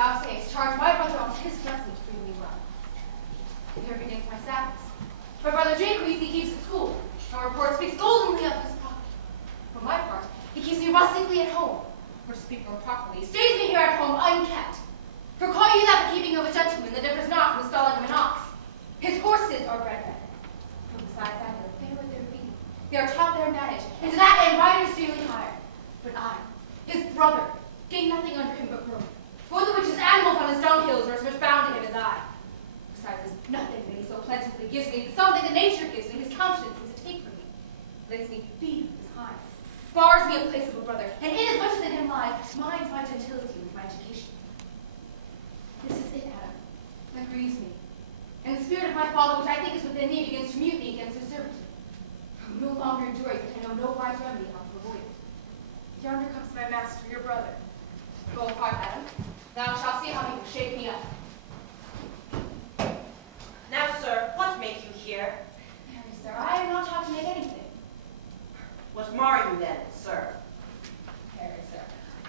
thou sayest, charge my brother on his blessing to bring me well. Here begins my sadness. My brother Jake he keeps at school. Our report speaks goldenly of his prophet. For my part, he keeps me rustically at home. Or to speak more properly, stays me here at home unkept. For call you that the keeping of a gentleman that differs not from the stalling of an ox. His horses are bred better. For besides that, they are fair with their feeding. They are taught their advantage, and to that end riders dearly hire. But I, his brother, gain nothing under him but growth. For the which his animals on his dunghills are as much bound to him as I. Besides, his nothing that he so plentifully gives me, but something that nature gives me, his countenance is to take from me. Lets me feed with his hind. Bars me a place of a brother, and inasmuch as in him lies, minds my gentility with my education. This is it, Adam, that grieves me. And the spirit of my father, which I think is within me, begins to mutiny against his servitude. I will no longer endure it, that I know no wise remedy how to avoid it. Yonder comes my master, your brother. Go apart, Adam. Thou shalt see how he will shake me up. Now, sir, what make you here? Mary, sir, I am not taught to make anything. What mar you then, sir? Mary, sir,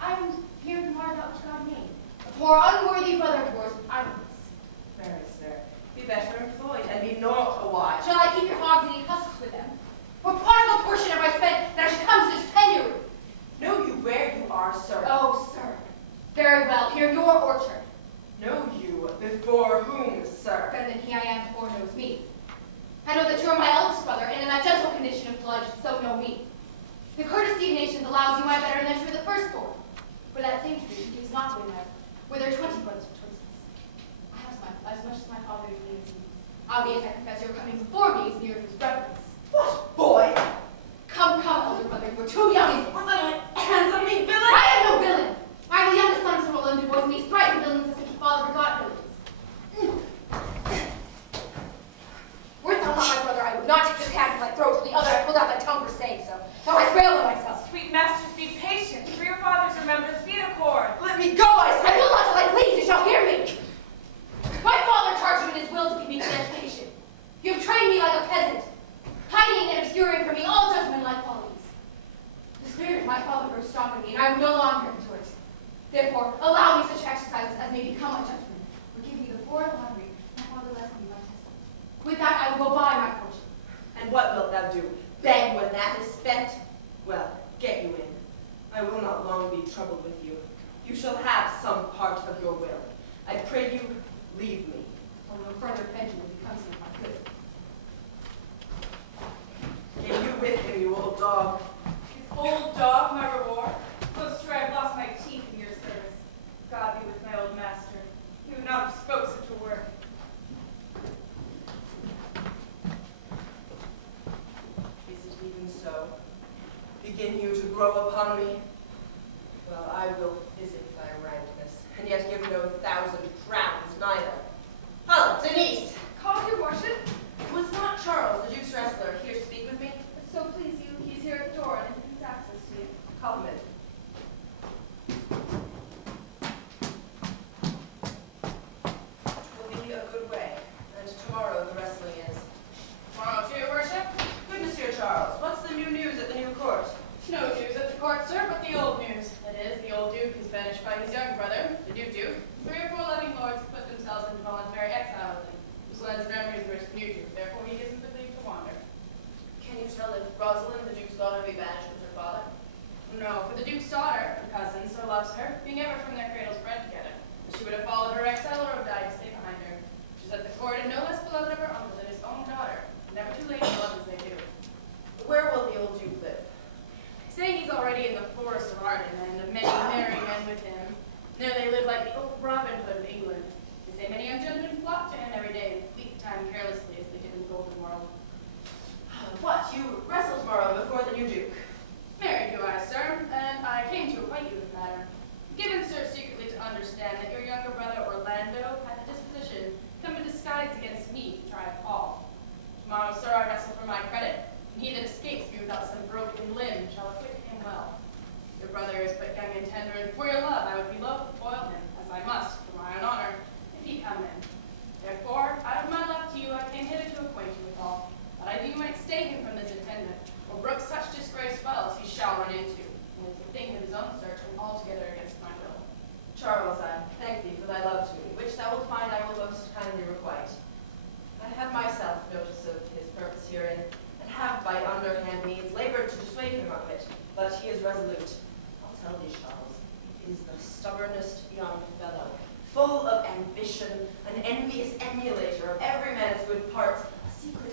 I am here to mar that which God made. A poor, unworthy brother of yours with idleness. Mary, sir, be better employed, and be naught a while. Shall I keep your hogs and eat husks with them? What prodigal portion have I spent that I should come to such penury? Know you where you are, sir? Oh, sir. Very well, here your orchard. Know you before whom, sir? Better than he I am before knows me. I know that you are my eldest brother, and in that gentle condition of blood should so know me. The courtesy of nations allows you my better than to be the firstborn. For that same tradition gives not to another, where there are 20 brothers for 20. I have as much as my father needs me. Albeit I confess your coming before me is near his reverence. What, boy? Come, elder brother, you are too young. What's that hands on me, villain? I am no villain. I am the youngest son of Sir Roland Du Bois, and these thrice villains as such a father begot villains. Wert thou not my brother, I would not take this hand from thy throat, till the other I pulled out thy tongue for saying so. Thou hast railed on myself. Sweet masters, be patient, for your father's remembrance be the cord. Let me go, I say! I will not till I please, you shall hear me. My father charged you in his will to give me good education. You have trained me like a peasant, hiding and obscuring from me all judgment-like qualities. The spirit of my father grows strong in me, and I will no longer endure it. Therefore, allow me such exercises as may become my judgment, or give me the foreign lottery my father left me my testament. With that, I will go buy my fortune. And what wilt thou do? Beg when that is spent? Well, get you in. I will not long be troubled with you. You shall have some part of your will. I pray you, leave me. Although further vengeance becomes me my good. Get you with him, you old dog. His old dog, my reward. Close to I've lost my teeth in your service. God be with my old master. He would not have spoke such a word. Is it even so? Begin you to grow upon me? Well, I will physic thy rankness, and yet give no 1,000 crowns neither. Hala, Denise! Call your worship. Was not Charles, the Duke's wrestler, here to speak with me? So please you, he's here at the door and he has access to you. Call him in. Will be a good way, and tomorrow the wrestling is. Tomorrow to your worship? Good Monsieur Charles, what's the new news at the new court? No news at the court, sir, but the old news. That is, the old Duke is banished by his young brother, the new Duke. 3 or 4 loving lords put themselves into voluntary exile with him, whose lands and memories were the new Duke, therefore he isn't the leave to wander. Can you tell if Rosalind, the Duke's daughter, be banished with her father? No, for the Duke's daughter, her cousin, so loves her, being ever from their cradles bred together, that she would have followed her exile or have died to stay behind her. She's at the court and no less beloved of her uncle than his own daughter, never too late to love as they do. Where will the old Duke live? Say he's already in the forest of Arden, and of many merry men with him. There they live like the old Robin Hood of England. They say many young gentlemen flock to him every day and beat time carelessly as they did in the Golden World. What, you wrestle tomorrow before the new Duke? Married do I, sir, and I came to acquaint you with the matter. Given, sir, secretly to understand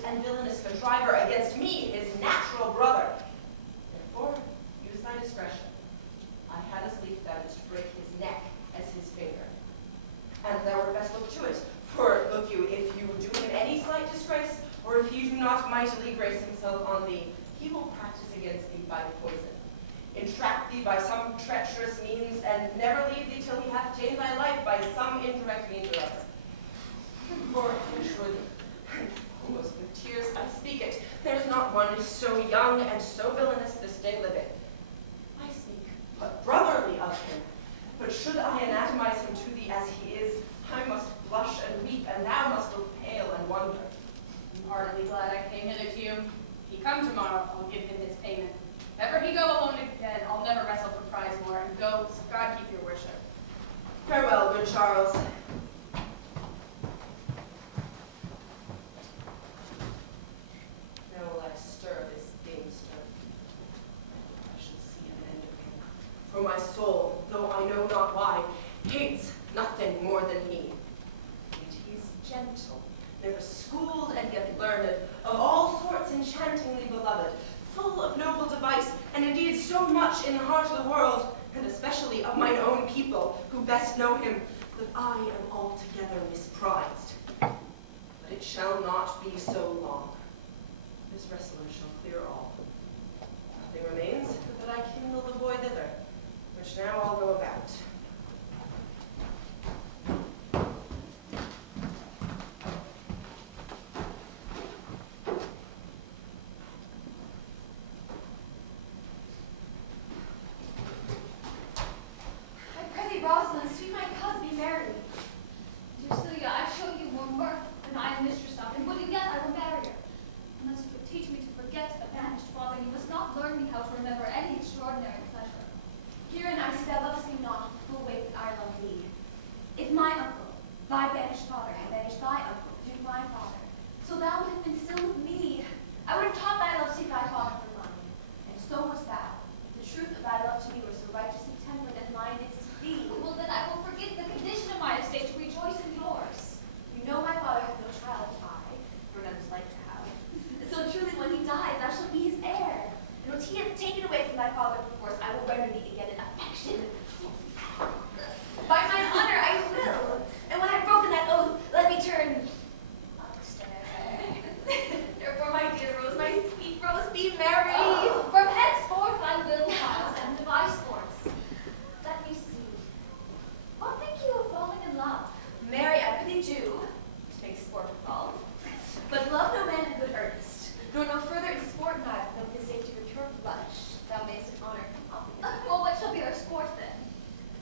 and villainous contriver against me, his natural brother. Therefore, use thy discretion. I had as lief thou didst break his neck as his finger. And thou wert best look to it, for, look you, if you do him any slight disgrace, or if he do not mightily grace himself on thee, he will practice against thee by poison, entrap thee by some treacherous means, and never leave thee till he hath tamed thy life by some indirect means or other. For, I assure thee, almost with tears I speak it, there is not one so young and so villainous this day living. I speak but brotherly of him, but should I anatomize him to thee as he is, I must blush and weep, and thou must look pale and wonder. I'm heartily glad I came hither to you. He come tomorrow, I'll give him his payment. If ever he go alone again, I'll never wrestle for prize more, and go, so God keep your worship. Farewell, good Charles. Now will I stir this gamester. I shall see an end of him. For my soul, though I know not why, hates nothing more than he. Yet he is gentle, never schooled and yet learned, of all sorts enchantingly beloved, full of noble device, and indeed so much in the heart of the world, and especially of mine own people, who best know him, that I am altogether misprized. But it shall not be so long. This wrestler shall clear all. Nothing remains but that I kindle the boy thither, which now I'll go about. Rosalind, sweet my cousin, be merry. Dear Celia, I show you more mirth than I am mistress of, and would you yet I will marry her. Unless you would teach me to forget a banished father, you must not learn me how to remember any extraordinary pleasure. Herein I see thou lovest me not the full weight that I love thee. If my uncle, thy banished father, had banished thy uncle, due my father, so thou would have been still with me. I would have taught thy love to thy father for mine, and so wast thou. The truth of thy love to me was so righteously tempered as mine is to thee. Well, then I will forget the condition of my estate to rejoice in yours. You know my father hath no child, for none is like to have. So truly when he dies, thou shalt be his heir. And what he hath taken away from thy father perforce, I will render thee again in affection. By mine honor I will. And when I have broken that oath, let me turn upstairs. Therefore, my dear Rose, my sweet Rose, be merry. From henceforth I will house and devise sports. Let me see. What think you of falling in love? Marry, I pity do, to make sport withal. But love no man in good earnest, nor no further in sport neither, than this day to procure blush. Thou mayst in honor come up again. Well, what shall be our sport then?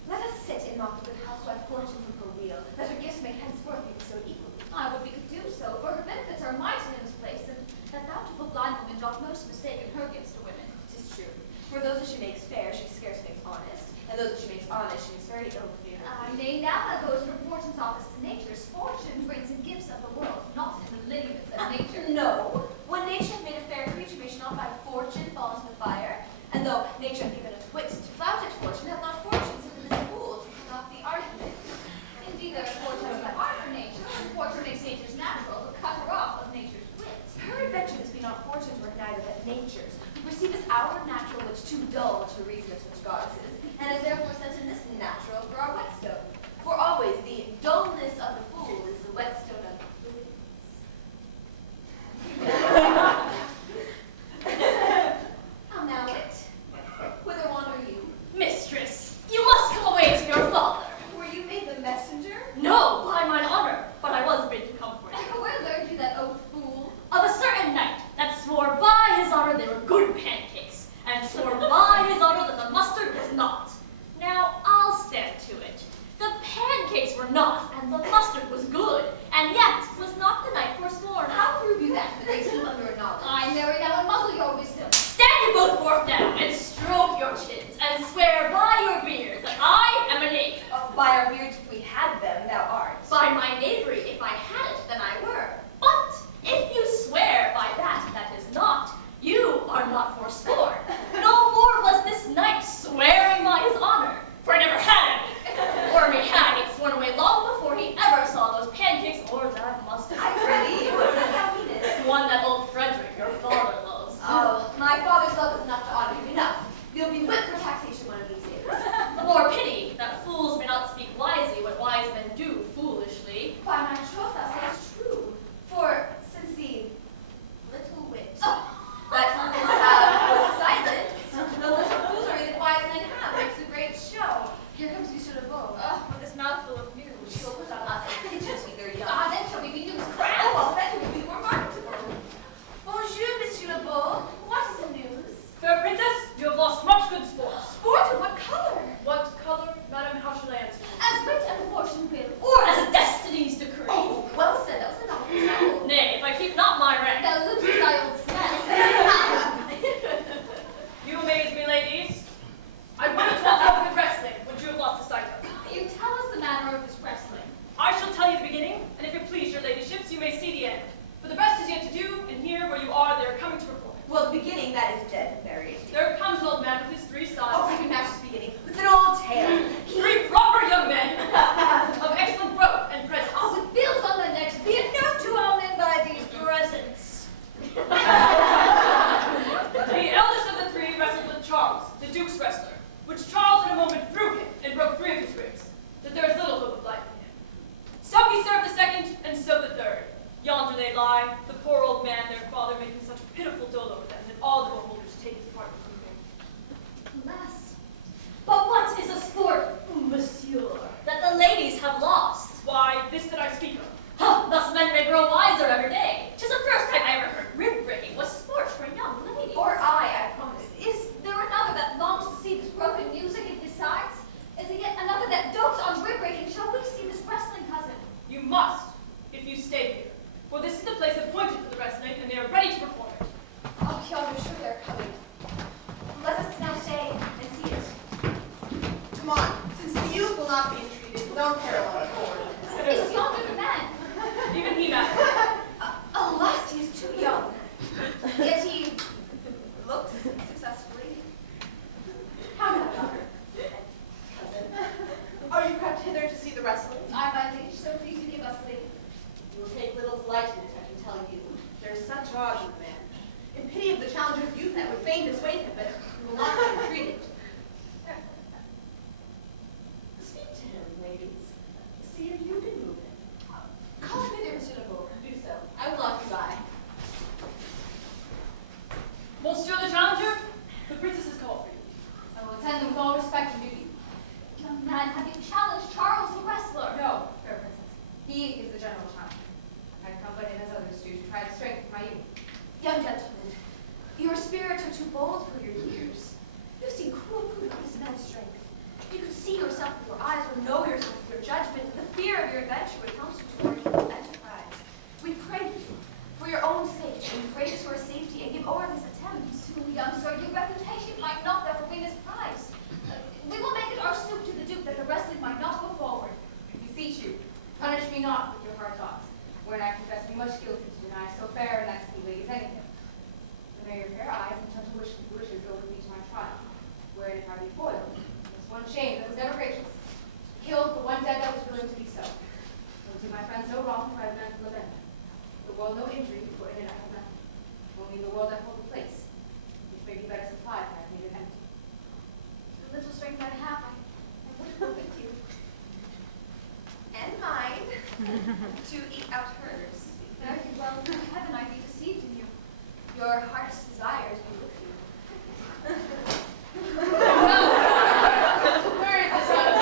Let us sit and mock the good housewife fortune from her wheel, that her gifts may henceforth be bestowed equally. I would we could do so, for her benefits are mighty in this place, and that bountiful blind woman doth most mistake in her gifts to women. 'Tis true. For those that she makes fair, she scarce makes honest, and those that she makes honest, she makes very ill favored. Nay, now that goes from fortune's office to nature's. Fortune brings in gifts of the world, not in the lineaments of nature. No. When nature hath made a fair creature, may she not by fortune fall into the fire? And though nature hath given us wit to flout at fortune, hath not fortune given us fool to cut off the argument? Indeed, there are fortunes that are for nature, and fortune makes nature's natural, but cut her off of nature's wit. Peradventure this be not fortune's work neither, but nature's, who perceiveth our natural which too dull to reason of such goddesses, and is therefore sent in this natural for our whetstone. For always the dullness of the fool is the whetstone of the wits. How now, wit? Whither wander you? Mistress, you must come away to your father. Were you made the messenger? No, by mine honor, but I was bid to come for you. Where learned you that oath, fool? Of a certain knight that swore by his honor they were good pancakes, and swore by his honor that the mustard was not. Now, I'll stand to it. The pancakes were not, and the mustard was good, and yet was not the knight forsworn. How prove you that? The makes you under a knowledge. I marry now and muzzle your wisdom. Stand you both forth now, and stroke your chins, and swear by your beards that I am a knave. By our beards, if we had them, thou art. By my knavery, if I had it, then I were. But if you swear by that is not, you are not forsworn. No more was this knight swearing by his honor, for I never had any. Or he had it sworn away long before he ever saw those pancakes or that mustard. I prithee, what does thou meanest? One that manner of this wrestling? I shall tell you the beginning, and if it please your ladyships, you may see the end. For the best is yet to do, and here where you are, they are coming to perform. Well, the beginning, that is dead and buried. There comes an old man with his 3 sons. Oh, I can match this beginning with an old tale. 3 proper young men of excellent growth and presence. Oh, with bills on their necks, be it known to all men by these presents. The eldest of the 3 wrestled with Charles, the Duke's wrestler, which Charles in a moment threw him and broke 3 of his ribs, that there is little hope of life in him. So he served the 2nd, and so the 3rd. Yonder they lie, the poor old man, their father, making such pitiful dole over them that all the beholders take his part from him. Alas, but what is a sport, monsieur, that the ladies have lost? Why, this that I speak of. Huh, thus men may grow wiser every day. 'Tis the first time I ever heard rib-breaking was sport for a young lady. Or I promise. Is there another that longs to see this broken music, and besides, is there yet another that dotes on rib-breaking? Shall we see this wrestling, cousin? You must, if you stay here. For this is the place appointed for the wrestling, and they are ready to perform it. Oh, yonder, sure they're coming. Let us now stay and see it. Come on, since the youth will not be entreated, his own parallel board. Is yonder the man? Even he matters. Alas, he is too young. Yet he looks successfully. How now, daughter? Cousin. Are you crept hither to see the wrestling? I, my liege, so please to give us leave. You will take little delight in it, I can tell you. There is such odds in the man. In pity of the challenger's youth, I would fain dissuade him, but he will not be entreated. Speak to him, ladies. See if you can move him. Call him hither, Monsieur Lebeau. Do so. I will not be by. Monsieur the challenger, the princess has called for you. I will attend them with all respect and duty. Young man, have you challenged Charles the wrestler? No, fair princess. He is the general challenger. I have come but in as others do to try to strengthen my youth. Young gentlemen, your spirits are too bold for your years. You've seen cruel proof of this man's strength. You could see yourself with your eyes, or know yourself with your judgment, the fear of your adventure would help you toward your enterprise. We pray you, for your own sake, to embrace your safety and give over this attempt. Young sir, your reputation might not therefore win this prize. We will make it our suit to the Duke that the wrestling might not go forward. I beseech you, punish me not with your hard thoughts, wherein I confess me much guilty to deny so fair and nicely lady as anything. But may your fair eyes and gentle wishes go with me to my trial, wherein if I be foiled, there's one shame that was never gracious, killed but one dead that was willing to be so. Will do my friends no wrong, for I have none to lament. The world no injury, for in it I have nothing. Only in the world I hold a place, which may be better supplied than I have made it empty. The little strength I have, I would go with you. And mine, to eat out hers. Very well, in heaven I be deceived in you. Your heart's desires be with you. Where is this son of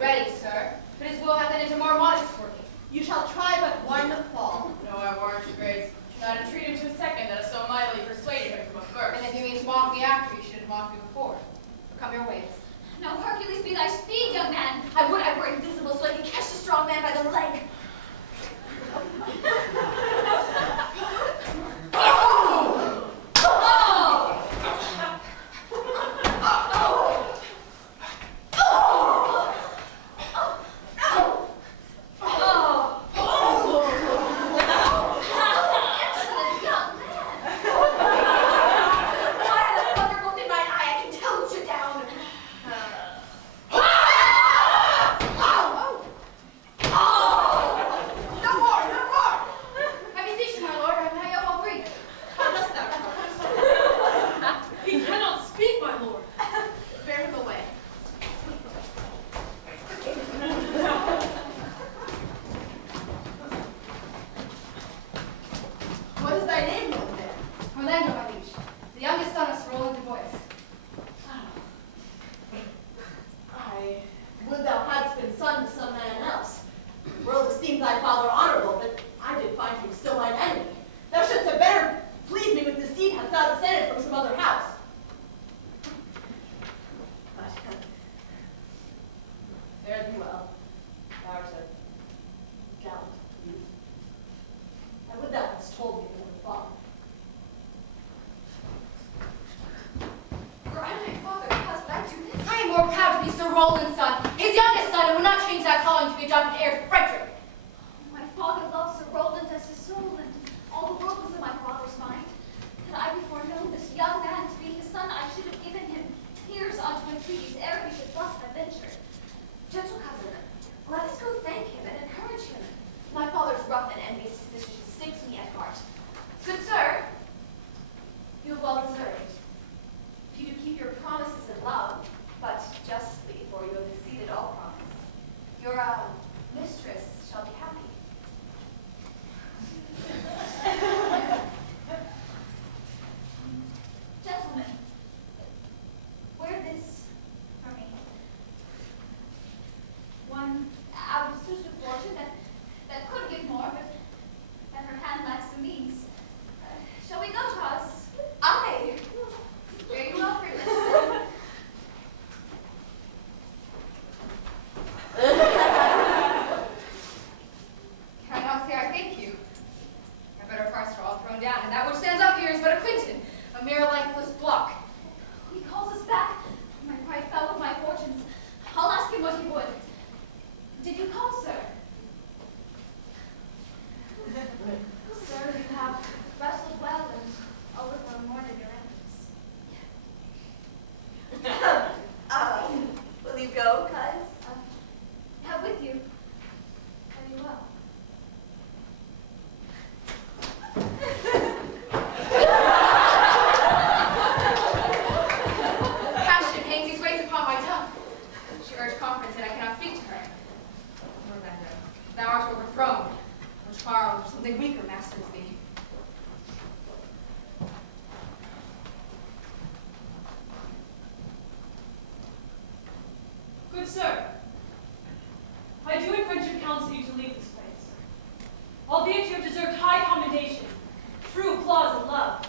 Ready, sir, but his will hath in it a more modest working. You shall try but one fall. No, I warrant you, Grace. Do not entreat him to a second that has so mightily persuaded him from a first. And if you mean to mock me after, you should have mocked me before. Come your ways. Now Hercules be thy speed, young man. I would I were invisible so I could catch the strong man by the leg. Sir Roland's son, his youngest son, and would not change that calling to be adopted heir to Frederick. My father loved Sir Roland as his soul, and all the world was in my father's mind. Had I before known this young man to be his son, I should have given him tears unto entreaties ere he should thus have ventured. Gentle cousin, let us go thank him and encourage him. My father's rough and envious disposition sinks me at heart. Good sir, you have well deserved. If you do keep your promises in love, but justly, for you have exceeded all promise, your mistress shall be happy. Gentlemen, wear this for me. One out of such a fortune that could give more, but that her hand lacks the means. Shall we go, Taz? Aye. Very well, Princess. Can I not say I thank you? My better parts are all thrown down, and that which stands up here is but a Quinton, a mere lifeless block. He calls us back. My pride fell with my fortunes. I'll ask him what he would. Did you call, sir? Sir, you have wrestled well and overthrown more than your enemies. Will you go, cuz? Have with you. Very well. Passion hangs these weights upon my tongue. She urged conference, and I cannot speak to her. Orlando, thou art overthrown, or tomorrow something weaker masters thee. Good sir, I do in friendship counsel you to leave this place. Albeit you have deserved high commendation, true applause and love,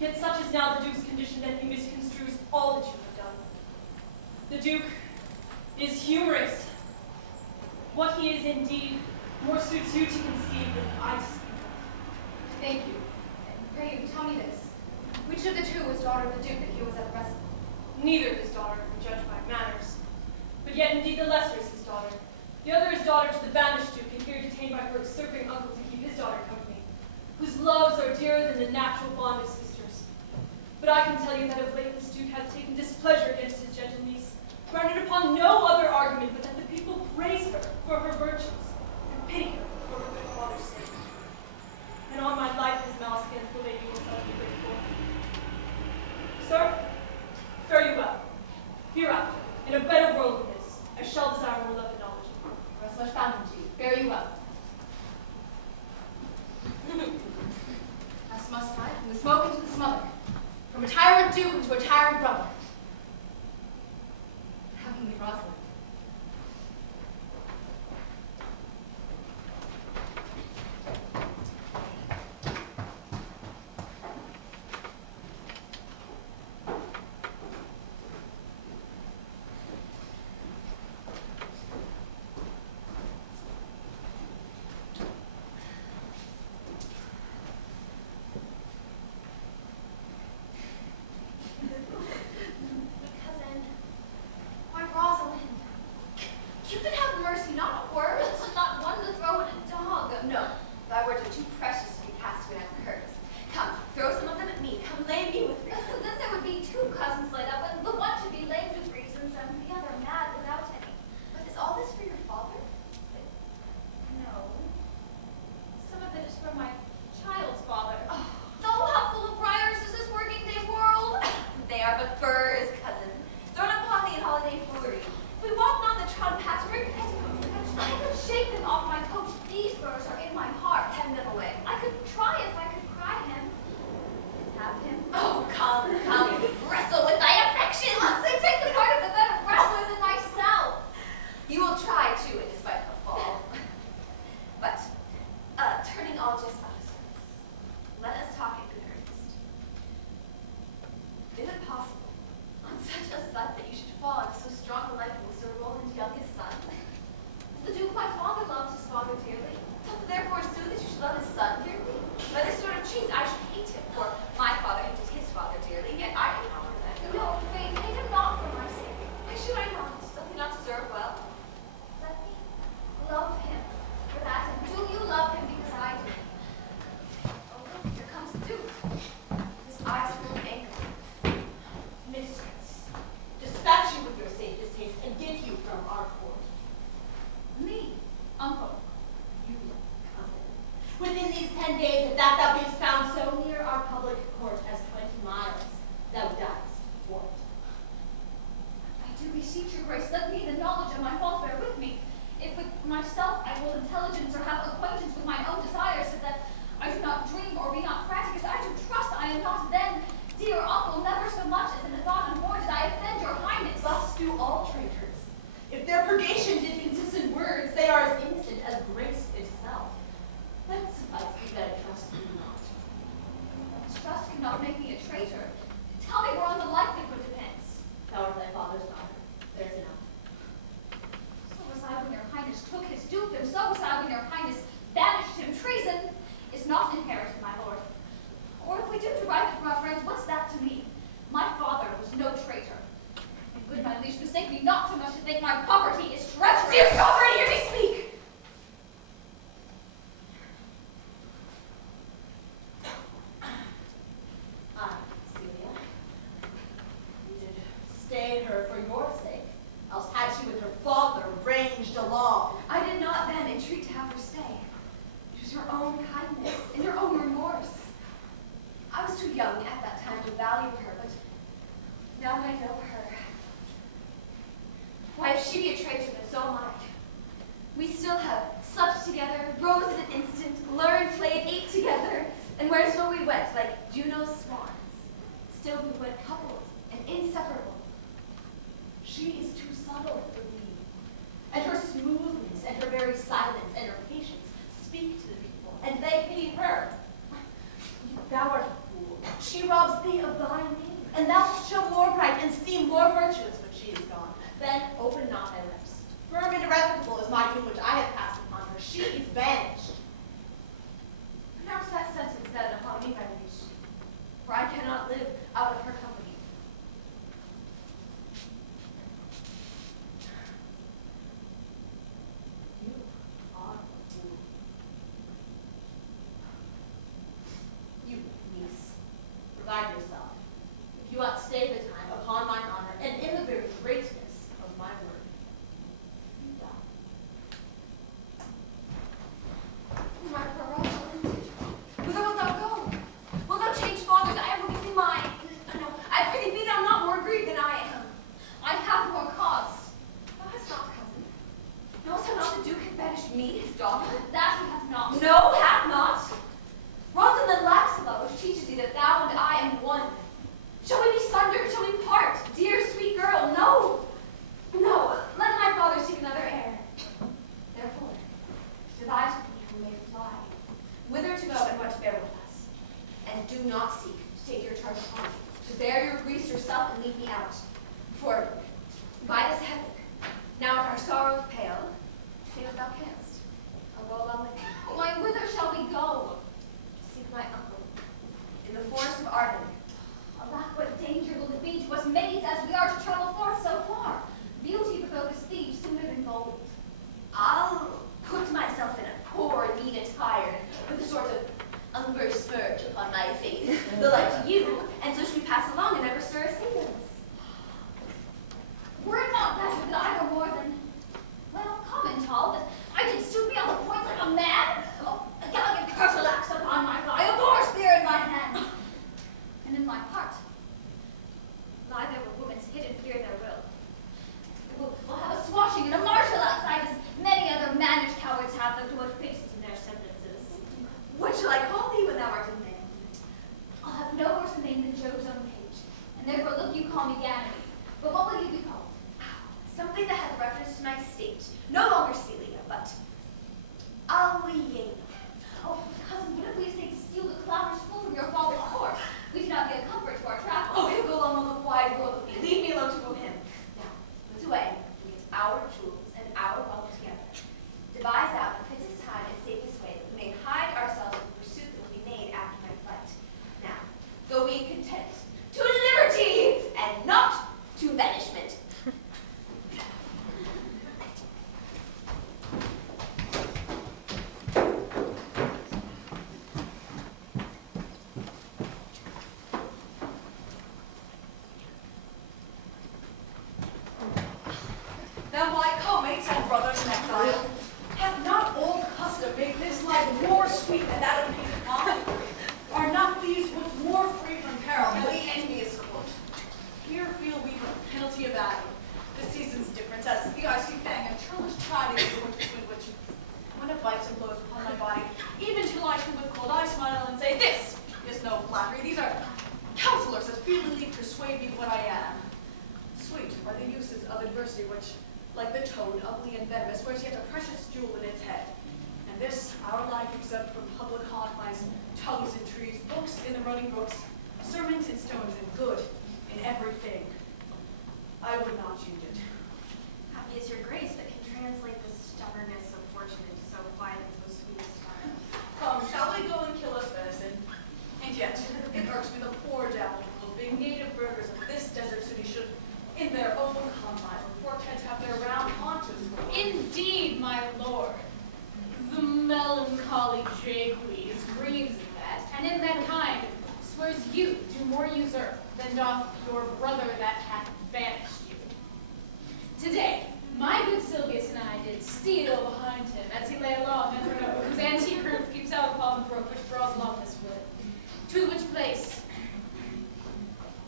yet such is now the Duke's condition that he misconstrues all that you have done. The Duke is humorous. What he is indeed more suits you to conceive than I to speak of. Thank you. And pray you, tell me this. Which of the two was daughter of the Duke that he was at the rest of? Neither his daughter can judge by manners, but yet indeed the lesser is his daughter. The other is daughter to the banished Duke, and here detained by her usurping uncle to keep his daughter company, whose loves are dearer than the natural bond of sisters. But I can tell you that of late this Duke hath taken displeasure against his gentle niece, grounded upon no other argument but that the people praise her for her virtues, and pity her for her good father's sake. And on my life his malice against the lady will seldom be grateful. Sir, fare you well. Hereafter, in a better world than this, I shall desire more love and knowledge. Rest much found to you. Fare you well. Thus must I, from the smoke into the smother, from a tyrant Duke into a tyrant brother. Heavenly Rosalind. Cousin, my Rosalind. Cupid have mercy, not a word, not one to throw at a dog. No, thy words are too precious to be cast to an curse. Come, throw some of them at me. Come lay me with reason. Then there would be two cousins laid up, and the one should be lamed with reasons, and the other mad without any. But is all this for your father? No. Some of it is from my child's father. Oh, how full of briars is this working day world? They are but furs, cousin, thrown upon thee in holiday foolery. If we walk not the trod paths, where can I could shake them off my coat. These burrs are in my heart. Hem them away. I could try if I could cry him. Have him. Oh, come, wrestle with thy affections. Unless I take the part of the better wrestler than myself. You will try to, despite the fall. But, turning all jest out of service, let us talk in good earnest. Is it possible, on such a son, that you should fall into so strong a liking with Sir Roland's youngest son? The Duke, my father, loved his father dearly. Doth therefore sue that you should love his son dearly? By this sort of trees I should hate him, for my father hated his father dearly, yet I hate not that. No, Faith, hate him not for my sake. Why should I not? Doth he 10 days, and that thou beest found so near our public court as 20 miles, thou diest for it. I do beseech your grace, let me the knowledge of my fault bear with me. If with myself I will intelligence or have acquaintance with my own desires, so that I do not dream or be not frantic, as I do trust I am not then, dear uncle, never so much as in the thought and word did I offend your highness. Thus do all traitors. If their purgation did consist in words, they are as innocent as grace itself. Let it suffice thee that I trust thee not. Trust cannot make me a traitor. Tell me whereon the likelihood depends. Thou art thy father's daughter. There's enough. So was I when your highness took his dukedom, so was I when your highness banished him. Treason is not inherited, my lord. Or if we do derive it from our friends, what's that to me? My father was no traitor. And good my liege, mistake me not so much to think my property is treachery. Dear sovereign, hear me speak! Celia, you did stay her for your sake, else had she with her father ranged along. I did not then entreat to have her stay. It was your own kindness and your own remorse. I was too young at that time to value her, but now that I know her, why, if she be a traitor, then so am I. We still have supped together, rose at an instant, learned, played, ate together, and whereso we went, like Juno's swans, still we went coupled and inseparable. She is too subtle for thee, and her smoothness, and her very silence, and her patience speak to the people, and they pity her. Thou art a fool. She robs thee of thy name, and thou shalt show more bright and seem more virtuous when she is gone. Then open not thy lips. Firm and irrevocable is my doom which I have passed upon her. She is banished. Pronounce that sentence then upon me, my liege, for I cannot live out of her company. You are a fool. You, niece, provide yourself. If you outstay the time, upon mine honor, and in the very greatness of my word, you die. My poor Rosalind, whither wilt thou go? Wilt thou change fathers? I am looking mine. No, I prithee be thou not more grieved than I am. I have more cause. Thou hast not, cousin. Knowest thou not the Duke hath banished me, his daughter? That he hath not. No, hath not. Rosalind Laxilla, which teaches thee that thou and I am one. Shall we be sundered? Shall we part? Dear, sweet girl, no. No, let my father seek another heir. Therefore, devise with me how we may fly, whither to go and what to bear with us. And do not seek to take your charge upon me, to bear your griefs yourself and leave me out. For by this heaven, now at our sorrows pale, say what thou canst. I'll go along with you. Why, whither shall we go? To seek my uncle in the forest of Arden. Alack, what danger will it be to us maids as we are to travel forth so far? Beauty provoketh thieves sooner than gold. I'll put myself in a poor, mean attire, with a sort of umber smirch upon my face, the like to you, and so should we pass along and never stir a sentence. Were it not better that I were more than, well, common tall, that I did stoop me on the points like a man? Oh, a gallant curtalax upon my thigh, a boar spear in my hand. And in my heart, lie there where women's hidden fear their will. We'll have a swashing and a martial outside, as many other managed cowards have, though to what faces in their semblances. What shall I call thee when thou art a man? I'll have no worse a name than Jove's own page, and therefore look you call me Ganymede. But what will you be called? Something that hath reference to my state. No longer Celia, but Aliena. Oh, cousin, what if we say to steal the clavers full from your father's court? We do not be a comfort to our travels. Oh, he'll go along on the wide world with me. Leave me alone to woo him. Now, let's away. We get our jewels and our wealth together. Devise out the fittest time and safest way that we may hide ourselves in the pursuit that will be made after my flight. Now, go be content to liberty and not to banishment. Now, my comrades and brothers in exile, hath not old custom made this life more sweet than that of peace and have these once more free from peril, and the envious court. Here feel we the penalty of Adam. The season's difference, as the icy fang and churlish chiding between which, when it bites and blows upon my body, even till I can with cold eye smile and say, this is no flattery. These are counselors that feelingly persuade me what I am. Sweet are the uses of adversity which, like the toad, ugly and venomous, wears yet a precious jewel in its head. And this, our life exempt from public confines, tongues in trees, books in the running brooks, sermons in stones, and good in everything. I would not change it. Happy is your grace that can translate the stubbornness of fortune into so quiet and so sweet a smile. Come, shall we go and kill us venison? And yet, it irks me the poor daffodils, being native burghers of this desert city, should, in their own confines, portents have their round haunches. Indeed, my lord. The melancholy Jaques grieves in that, and in that kind swears you do more usurp than doth your brother that hath banished you. Today, my good Silvius and I did steal behind him as he lay along at Renault, whose antique roof keeps out upon the brook which draws along this wood, to which place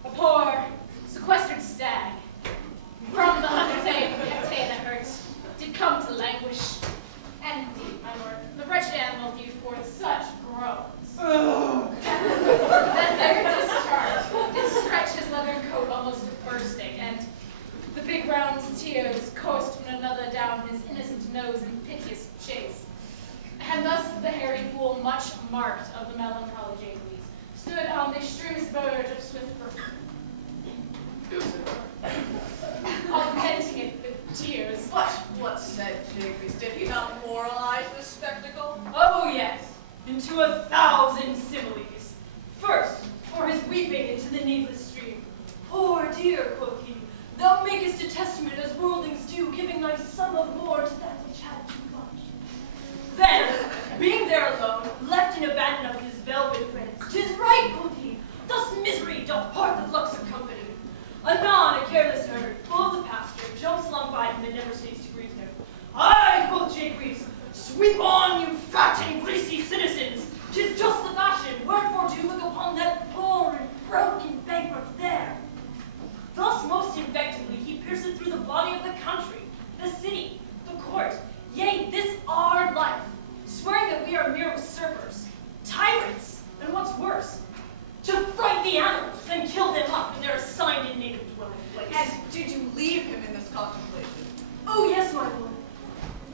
a poor sequestered stag from the hunter's aim that hurt did come to languish. And indeed, my lord, the wretched animal gave forth such groans that their discharge did stretch his leathern coat almost to bursting, and the big round tears coursed one another down his innocent nose in piteous chase. And thus the hairy fool, much marked of the melancholy Jaques, stood on the extremest verge of swift augmenting it with tears. But what said Jaques? Did he not moralize the spectacle? Oh yes, into 1,000 similes. First, for his weeping into the needless stream. Poor dear, quoth he, thou makest a testament as worldlings do, giving thy sum of more to that which had too much. Then, being there alone, left in abandon of his velvet friends, 'tis right, quoth he, thus misery doth part the flux of company. Anon a careless herd, full of the pasture, jumps along by him and never stays to greet him. Aye, quoth Jaques, sweep on, you fat and greasy citizens. 'Tis just the fashion, wherefore do you look upon that poor and broken bankrupt there? Thus most invectively he pierceth through the body of the country, the city, the court, yea, this our life, swearing that we are mere usurpers, tyrants, and what's worse, to fright the animals and kill them up in their assigned and native dwelling place. And did you leave him in this contemplation? Oh yes, my lord,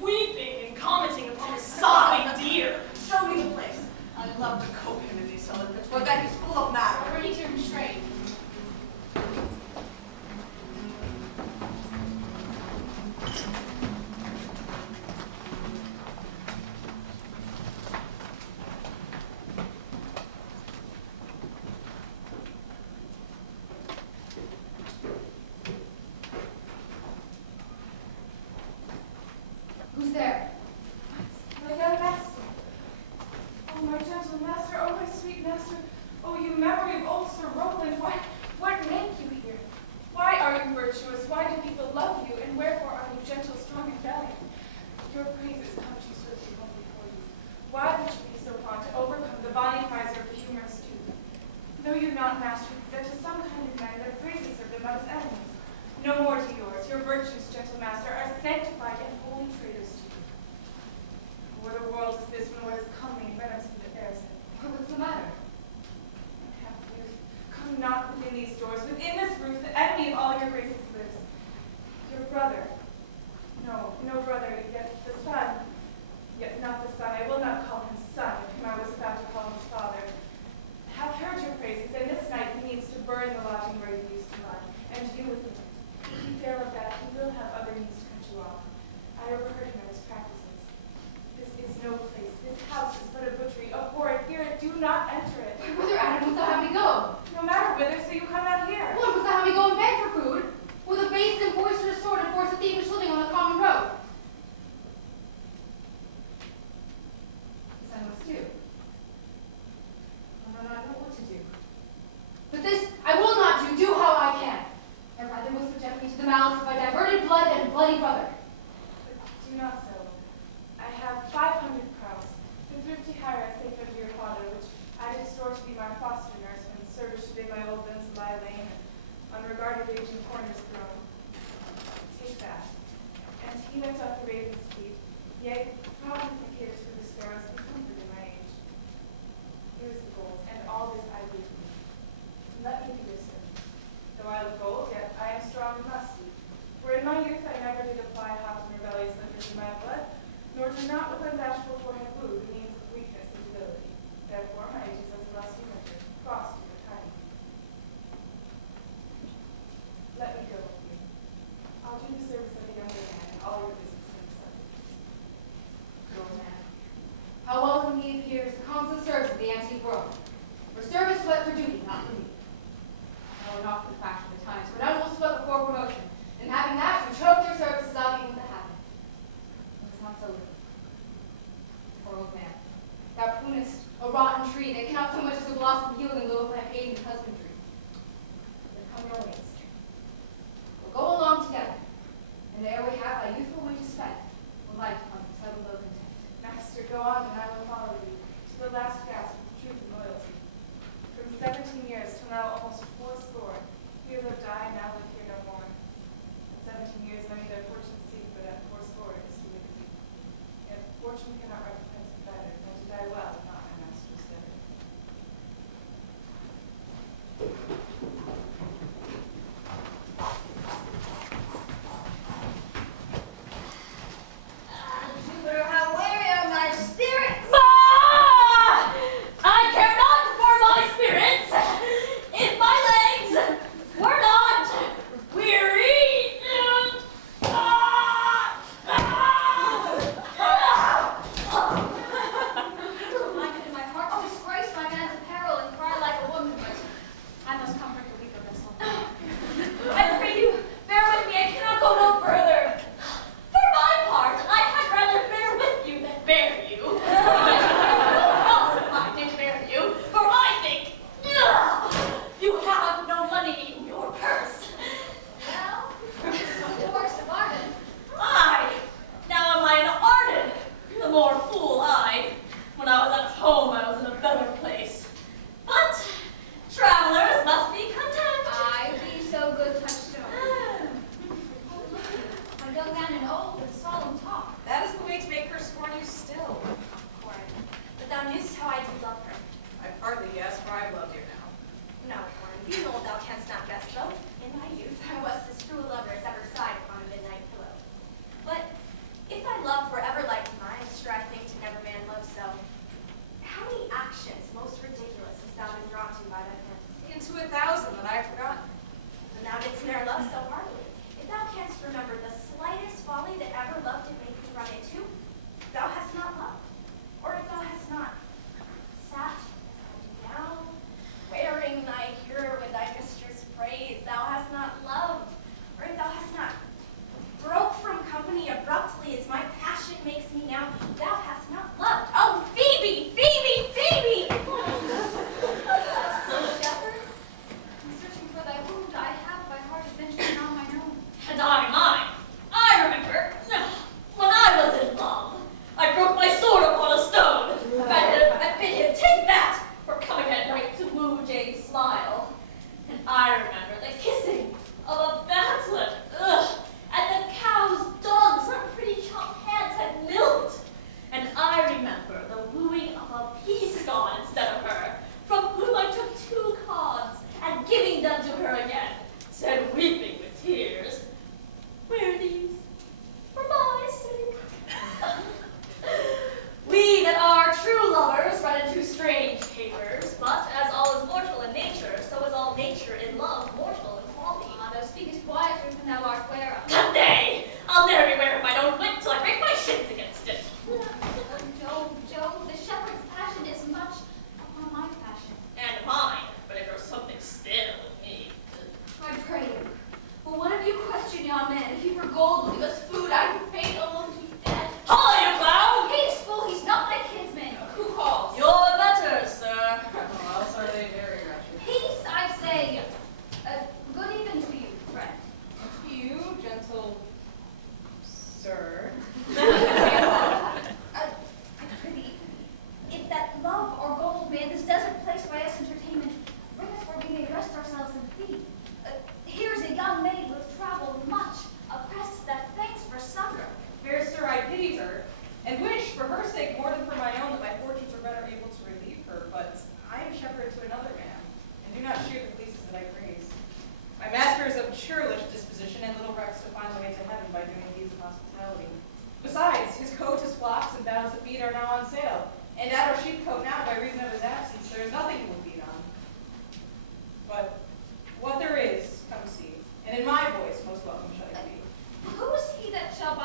weeping and commenting upon his sobbing deer. Show me the place. I'd love to cope him in these solid pits, for that he's full of matter. Ready to restrain. Who's there? My young master. Oh, my gentle master. Oh, my sweet master. Oh, you memory of old Sir Rowland. What make you here? Why are you virtuous? Why do people love you? And wherefore are you gentle, strong, and valiant? Your praises come to serve you home before you. Why would you be so fond to overcome the bonny cries of the humorous youth? Know you not, master, that to some kind of men their praises serve them but as enemies? No more to yours. Your virtues, gentle master, are sanctified and holy traitors to you. What a world is this when what is comely and venomous that bears it? What's the matter? Unhappy youth, come not within these doors. Within this roof, the enemy of all your graces lives. Your brother. No, no brother, yet the son. Yet not the son. I will not call him son, of whom I was about to call his father. Hath heard your praises, and this night he needs to burn the lodging where you used to lie, and you with him. If you fail of that, he will have other means to cut you off. I overheard him at his practices. This is no place. This house is but a butchery. Abhor it, fear it, do not enter it. Whither, Adam, wilt thou have me go? No matter whither, so you come out here. What, wilt thou have me go and beg for food? With a base and boisterous sword and force a thievish living on the common road? This I must do. No, I know what to do. But this I will not do, do how I can. Or rather will subject me to the malice of my diverted blood and bloody brother. But do not so. I have 500 crowns. The thrifty hire I saved of your father, which I did store to to be my foster nurse when service should bid my old limbs lie lame and unregarded aging corners thrown. Take that. And he went up the raven's feet, yea, probably appears for the sparrows who comfort in my age. Here is the gold, and all this I give thee. Let me be your servant. Though I look old, yet I am strong and lusty. For in my youth I never did apply hot and rebellious liquors in my blood, nor did not with unbashful forehead woo the means of weakness and debility. Therefore my age is as a lusty winter, frosty but kind. Let me go with you. I'll do the service of a younger man in all your business and necessities. Go, man. How welcome he appears, the constant service of the antique world. For service, but for duty, not for me. No, not for the fashion of the times, but none will sweat before promotion. And having that, you choke your services out even with the habit. It's not so little. Poor old man. Thou prunest a rotten tree that cannot so much as a blossom yield in lieu of thy aid in husbandry. But come your ways. We'll go along together, and there we have thy youthful wages spent, will light upon some settled low content. Master, go on, and I will follow you to the last gasp of truth and loyalty. From 17 years till now almost 80, here lived I, now live here no more. In 17 years many their fortune seek, but at 80 is to live deep. Yet fortune cannot recompense me better than to die well, not my master's debtor. Jupiter, how weary are my spirits! Ah! I care not for my spirits if my legs were not weary. I could in my heart disgrace my man's apparel and cry like a woman, but I must comfort the weaker vessel. I pray you, bear with me. I cannot go no further. For my part, I had rather bear with you than bear you. No else if I did bear you, for I think you have no money in your purse. Well, of course, of Arden. Aye, now am I an Arden, the more fool I. When I was at home, I was in a better place. But travelers must be content. I be so good touchstone. A young man in old and solemn talk. That is the way to make her scorn you still. Corin, but thou knewst how I do love her. I hardly guess, for I love you now. No, Corin, you know thou canst not guess, though. In my youth, I was as true a lover as ever sighed upon a midnight pillow. But if thy love were ever like mine, sure I think to never man love so. How many actions, most ridiculous, hast thou been drawn to by thy fantasy? Into 1,000 that I have forgotten. And thou didst ne'er love so heartily. If thou canst remember the slightest folly that ever love did make thee run into, thou hast not loved. Or if thou hast not sat as thou do now, wearing thy cure with thy mistress' praise, thou hast not loved. Or if thou hast not broke from company abruptly as my passion makes me now, thou hast not loved. Oh, Phoebe! Phoebe! Phoebe! Shepherd, in searching for thy wound, I have by heart adventure now mine own. And I remember, when I was in love, I broke my sword upon a stone. I bid him take that for coming at night to woo Jane's smile. And I remember the kissing of a battlet, and the cow's dogs her pretty chopped hands had milked.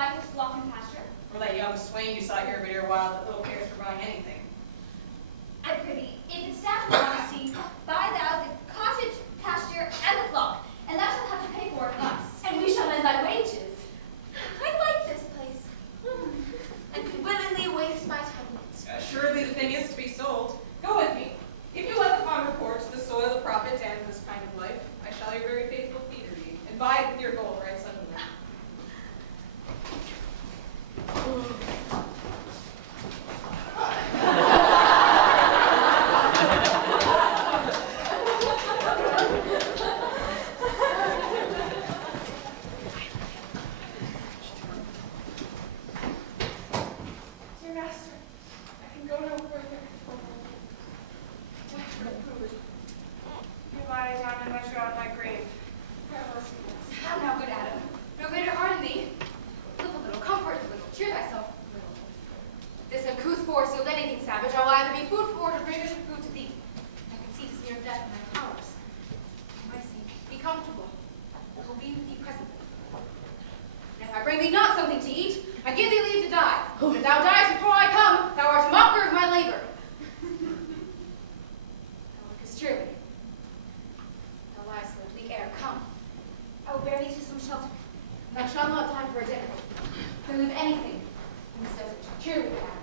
buy his flock and pasture? Or that young swain you saw here but ere while that little cares for buying anything. I prithee, if it stands in honesty, buy thou the cottage, pasture, and the flock, and thou shalt have to pay for it thus. And we shall lend thy wages. I like this place, and could willingly waste my time in it. Surely the thing is to be sold. Go with me. If you let the farmer porch, the soil, the profit, and this kind of life, I shall your very faithful feeder be, and buy it with your gold right suddenly. Dear master, I can go no further. What for food? You lie down and mutter on my grave. Farewell, sweetness. How now, good Adam? No greater art in thee. Live a little, comfort a little, cheer thyself a little. This uncouth force yield anything savage, I will either be food for it or greater than food to thee. I can see this near death in thy powers. For my sake, be comfortable. I will be with thee presently. And if I bring thee not something to eat, I give thee leave to die. If thou diest before I come, thou art a mocker of my labor. Thou lookest cheerly. Thou liest in the bleak air. Come. I will bear thee to some shelter. Thou shalt not die for a dinner. Nor leave anything in this desert. Cheerly, Adam.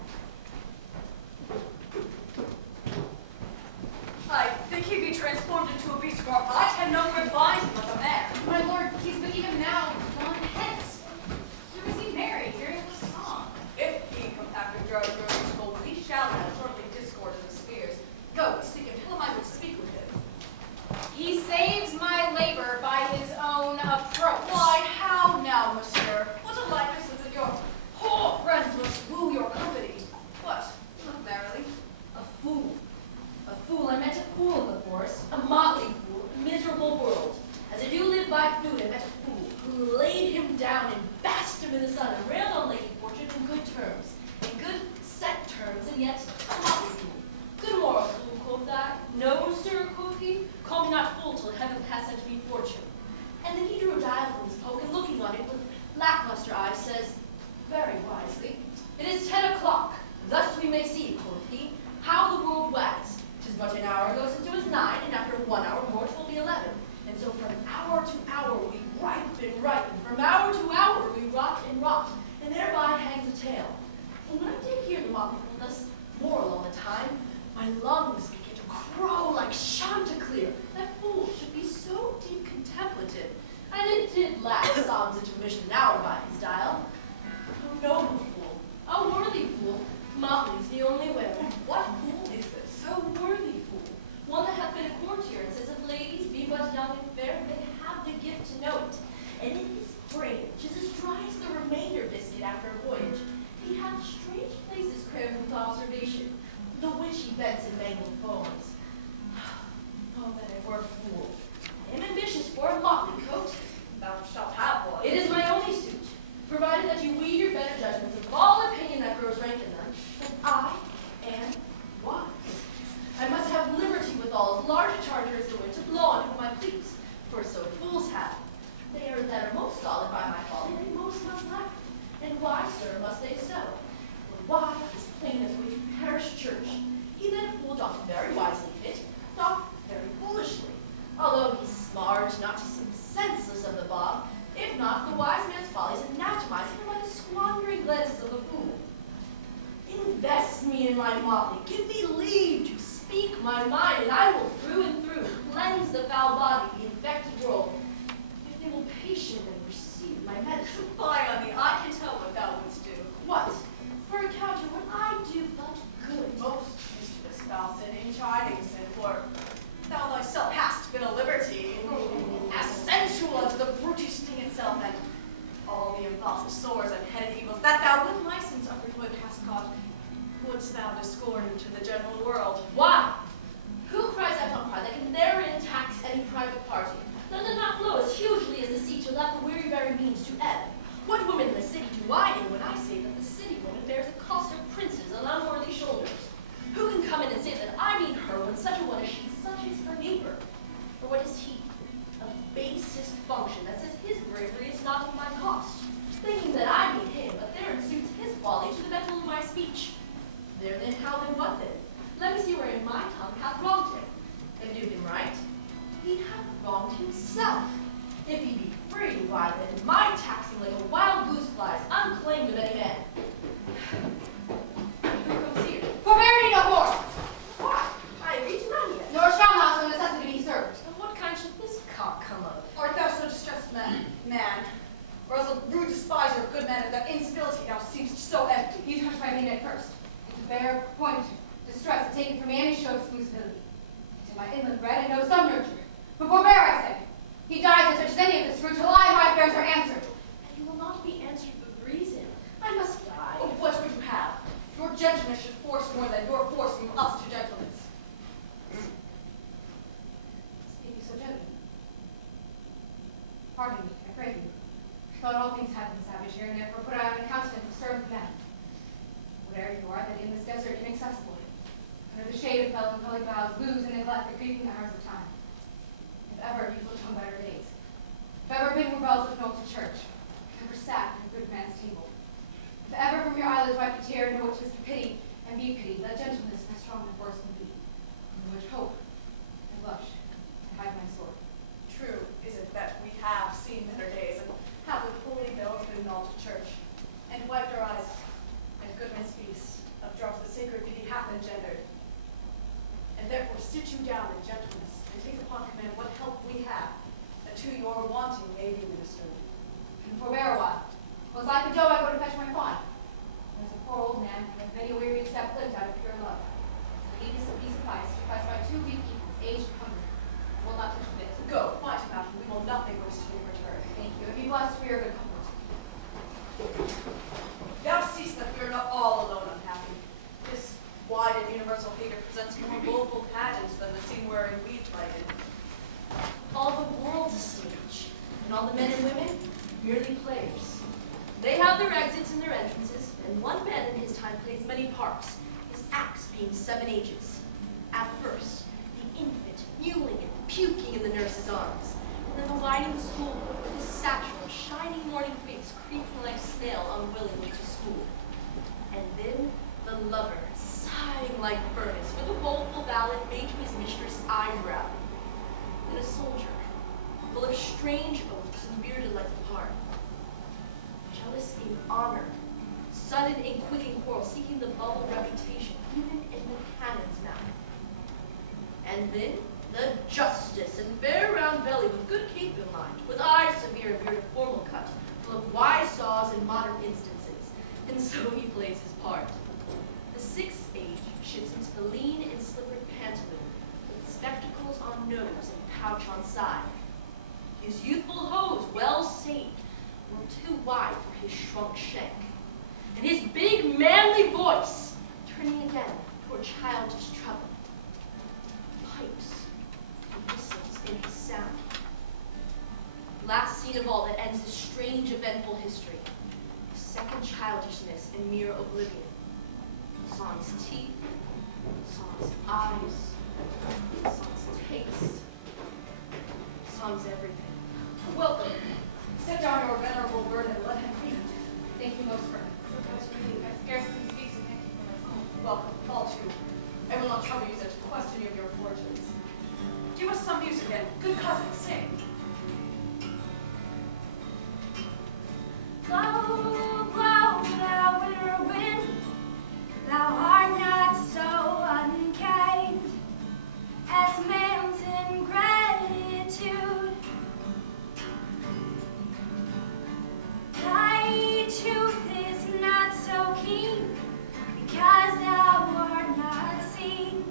I think he'd be transformed into a beast more. I can no revive him like a man. My lord, he's but even now gone hence. Here was he married, hearing the song. If he come after George Grover's gold, we shall have shortly discord in the spheres. Go, seek him, tell him I would speak with him. He saves my labor by his own approach. Why, how now, monsieur? What a likeness is that your poor friends must woo your company. What? Look merrily. A fool. A fool. I met a fool in the forest. A motley fool. A miserable world. As I do live by food, I met a fool who laid him down and basked him in the sun and railed on Lady Fortune in good terms. In good set terms, and yet a motley fool. Good moral fool, quoth I. No, sir, quoth he. Call me not fool till heaven hath sent me fortune. And then he drew a dial from his poke, and looking on it with lackluster eyes, says, very wisely, it is 10 o'clock. Thus we may see, quoth he, how the world wags. 'Tis but an hour ago since it was 9, and after 1 hour more 'twill be 11. And so from hour to hour we ripen, from hour to hour we rot and rot, and thereby hangs a tale. And when I did hear the motley fool thus moral all the time, my lungs began to crow like Chanticleer. That fool should be so deep contemplative, and it did lack songs into vision an hour by his dial. A noble fool, a worthy fool, motley's the only way. What fool is this? A worthy fool, one that hath been a courtier, and says if ladies be but young and fair, they have the gift to know it. And in his brain, which is as dry as the remainder biscuit after a voyage, he hath strange places crammed with observation, the which he bends in mangled poems. Oh, that I were a fool. I am ambitious for a motley coat. Thou shalt have one. It is my only suit, provided that you weed your better judgments of all opinion that grows rank in them, and I am wise. I must have liberty withal, as large a charger as the wind to blow on whom I please, for so fools have. They are that are most solid by my folly, they most must lack. And why, sir, must they so? For why is plain as we parish church? He that a fool doth very wisely fit, doth very foolishly. Although he's smart, not to seem senseless of the bob, if not, the wise man's folly is anatomized even by the squandering glances of the fool. Invest me in my motley, give me leave to speak my mind, and I will through and through cleanse the foul body, the infected world, if they will patiently receive my medicine. Fie on thee, I can tell what thou wouldst do. What? For a counter, when I do but good. Most mischievous thou sin in chiding sin, for thou thyself hast been a liberty, as sensual unto the brutish sting itself, and all the impulsive sores and headed evils that thou with license underfoot hast caught, wouldst thou discord into the general world. Why? Who cries out on pride that can therein tax any private party? Let them not flow as hugely as the sea to let the weary very means to ebb. What woman in the city do I know when I say that the city woman bears the cost of princes on unworthy shoulders? Who can come in and say that I mean her when such a one as she, such is her neighbor? Or what is he? A basest function that says his bravery is not of my cost, thinking that I mean bear point, distress, and taken from any show of exclusivity. To my inland bread, I know some nurture. But forbear, I say. He dies that touches any of this fruit till my affairs are answered. And you will not be answered with reason. I must die. Oh, what would you have? Your gentleness should force more than your forcing us to gentleness. Speak you so gently. Pardon me, I pray you. I thought all things had been savage here, and therefore put I on a countenance of stern command. Whatever you are, that in this desert inaccessible, under the shade of melancholy boughs, lose and neglect the creeping hours of time. If ever you looked on better days, if ever been where bells with notes to church, if ever sat at a good man's table, if ever from your eyelids wiped a tear, know it is to pity and be pitied, let gentleness my strong and force can be, in which hope and blush and hide my sword. True is it that we have seen better days, and have with holy bells been called to church, and wiped our eyes at goodman's feast of drops that sacred pity hath engendered. And therefore sit you down in gentleness, and take upon command what help we have, that to your wanting may be ministered. And forbear a while. Was like a doe I go to fetch my fawn. There's a poor old man, with many a weary step lived out of pure love. So he is a piece of ice, pressed by two weak equals, aged and hungry. I will not touch a bit. Go, find him out, and we will nothing waste in return. Thank you, and be blessed for your good comfort. Thou seest that we are not all alone unhappy. This wide and universal theater presents more woeful pageants than the scene wherein we played. All the world's a stage, and all the men and women, merely players. They have their exits and their entrances, and one man in his time plays many parts, his acts being 7 ages. At first, the infant mewling and puking in the nurse's arms, and then the whining schoolboy with his satchel, shining morning face creeping like snail unwillingly to school. And then the lover, sighing like furnace, with a woeful ballad made to his mistress' eyebrow. And a soldier, full of strange oaths and bearded like the pard. Jealous in honor, sudden in quicking quarrel, seeking the bubble reputation, even in the cannon's mouth. And then the justice and fair round belly with good cape in mind, with eyes severe and beard of formal cut, full of wise saws and modern instances, and so he plays his part. The 6th age shifts into the lean and slippered pantaloon, with spectacles on nose and pouch on side. His youthful hose, well saved, were too wide for his shrunk shank, and his big manly voice turning again toward childish trouble. Pipes and whistles in his sound. Last scene of all that ends this strange eventful history, second childishness and mere oblivion. Sans teeth, sans eyes, sans taste, sans everything. Welcome. Set down your venerable burden and let him read. Thank you most for so much indeed. I scarce can speak to thank you for myself. Welcome, fall to. I will not trouble you to question you of your fortunes. Give us some music then. Good cousin, sing. Blow, blow, thou winter wind, thou art not so unkind as mountain gratitude. Thy tooth is not so keen because thou art not seen,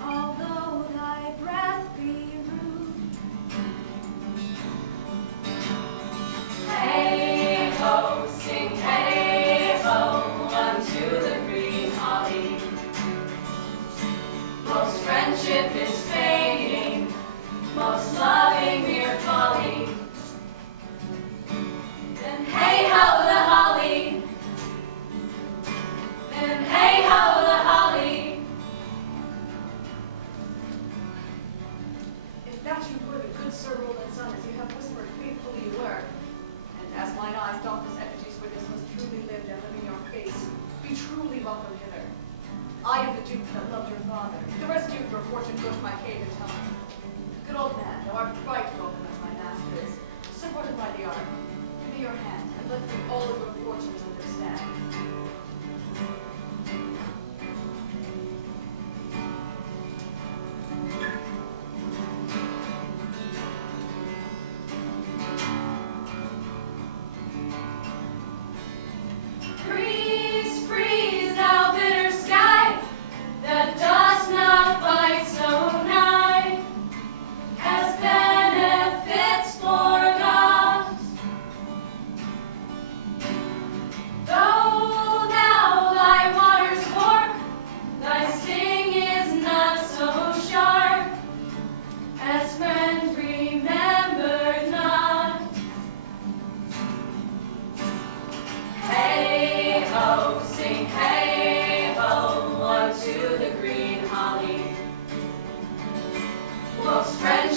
although thy breath be rude. Hey ho, sing hey ho unto the green holly. Most friendship is fading, most loving mere folly. Then hey ho the holly. Then hey ho the holly. If that you were the good Sir Roland's son, as you have whispered faithfully you were, and as mine eyes doth this effigy's witness was truly lived and living your face, be truly welcome hither. I am the Duke that loved your father. The residue of your fortune go to my cave and tell me. Good old man, thou art right welcome as my master is, supported by the arm. Give me your hand, and let me all of your fortunes understand. Freeze, freeze, thou bitter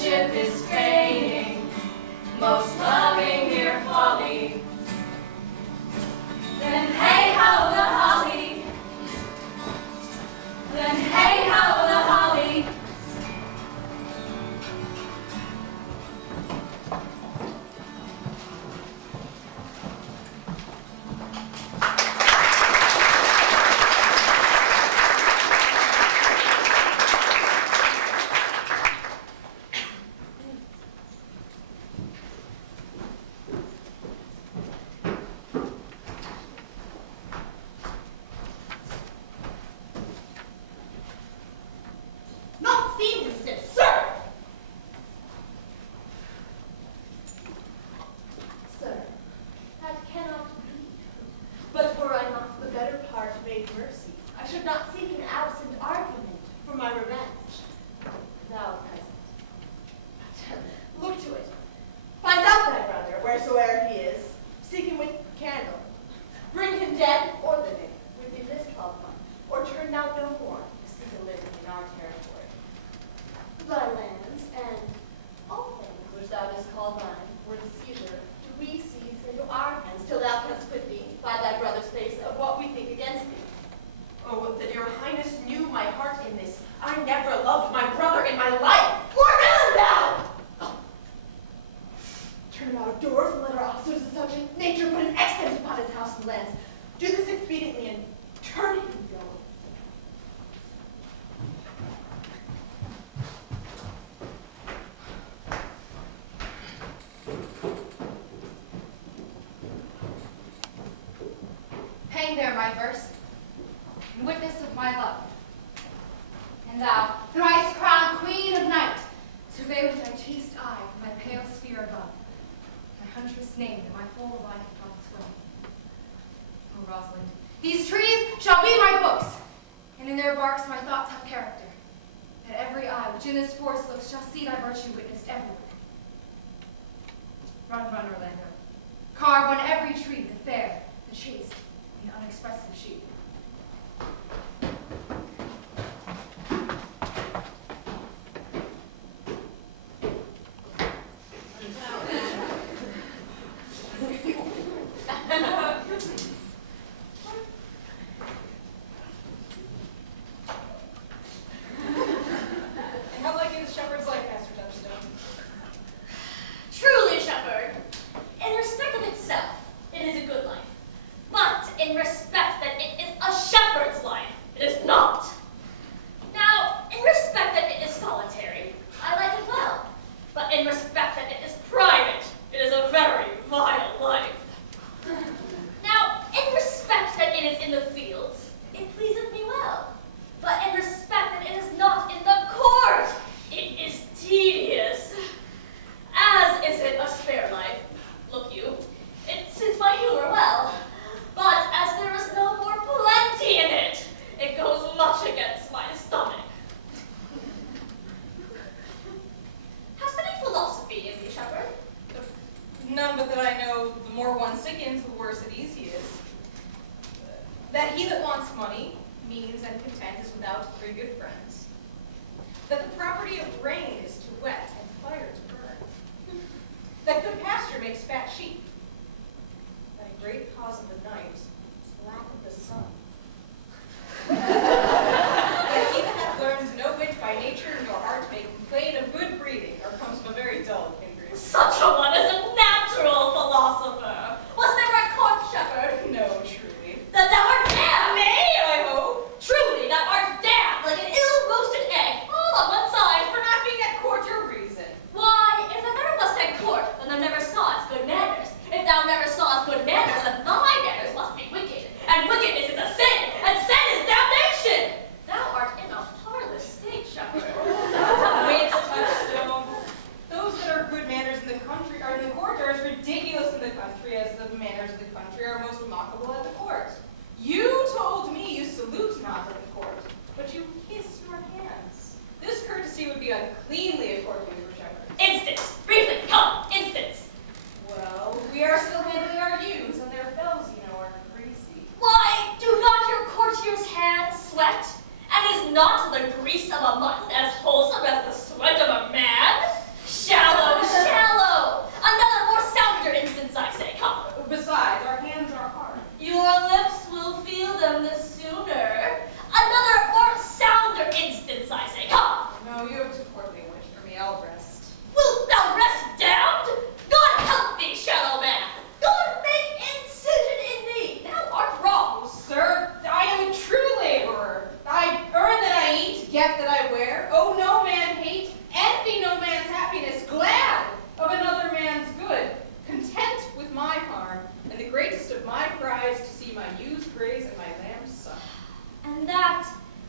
friendship is fading, most loving mere folly. Then hey how the holly, then hey how the holly. Not seen him since, sir! Sir, that cannot be. But were I not the better part made mercy, I should not seek an absent argument for my revenge. Thou present. Look to it. Find out thy brother, wheresoe'er he is. Seek him with candle. Bring him dead or living within this 12 months, or turn thou no more to seek a living in our territory. Thy lands and all things which thou dost call thine were the seizure to we seize into our hands till thou canst quit thee by thy brother's face of what we think against thee. Oh, that your highness knew my heart in this. I never loved my brother in my life. Poor villain thou! Oh. Turn him out of doors and let our officers of such nature put an extent upon his house and lands. Do this expediently and turn him go. Hang there, my verse, in witness of my love. And thou, thrice crowned queen of night, survey with thy chaste eye my pale sphere above, my huntress name that my whole life doth sway. O Rosalind, these trees shall be my books, and in their barks my thoughts have character, that every eye which in this forest looks shall see thy virtue witnessed everywhere. Run, run, Orlando, carve on every tree the fair, the chaste, the unexpressive sheep. And how like is shepherd's life, Master Touchstone? Truly, shepherd, in respect of itself, it is a good life. But in respect that it is a shepherd's life, it is not. Now, in respect that it is solitary, I like it well. But in respect that it is private, it is a very vile life. Now, in respect that it is in the fields, it pleaseth me well. But in respect that it is not in the court, it is tedious. As is it a spare life, look you, it suits my humor well. But as there is no more plenty in it, it goes much against my stomach. Hast any philosophy in thee, shepherd? None but that I know the more one sickens, the worse at ease he is. That he that wants money, means, and content is without three good friends. That the property of rain is to wet and fire to burn. That good pasture makes fat sheep. That a great cause of the night is the lack of the sun. That he that hath learned no wit by nature nor art may complain of good breeding, or comes of a very dull kindred. Such a one is a natural philosopher. Was never a court shepherd? No, truly. Then thou art damned. Nay, I hope. Truly, thou art damned like an ill-roasted egg, all on one side. For not being at court your reason. Why, if thou never wast at court, then thou never sawest good manners. If thou never sawest good manners, then thy manners must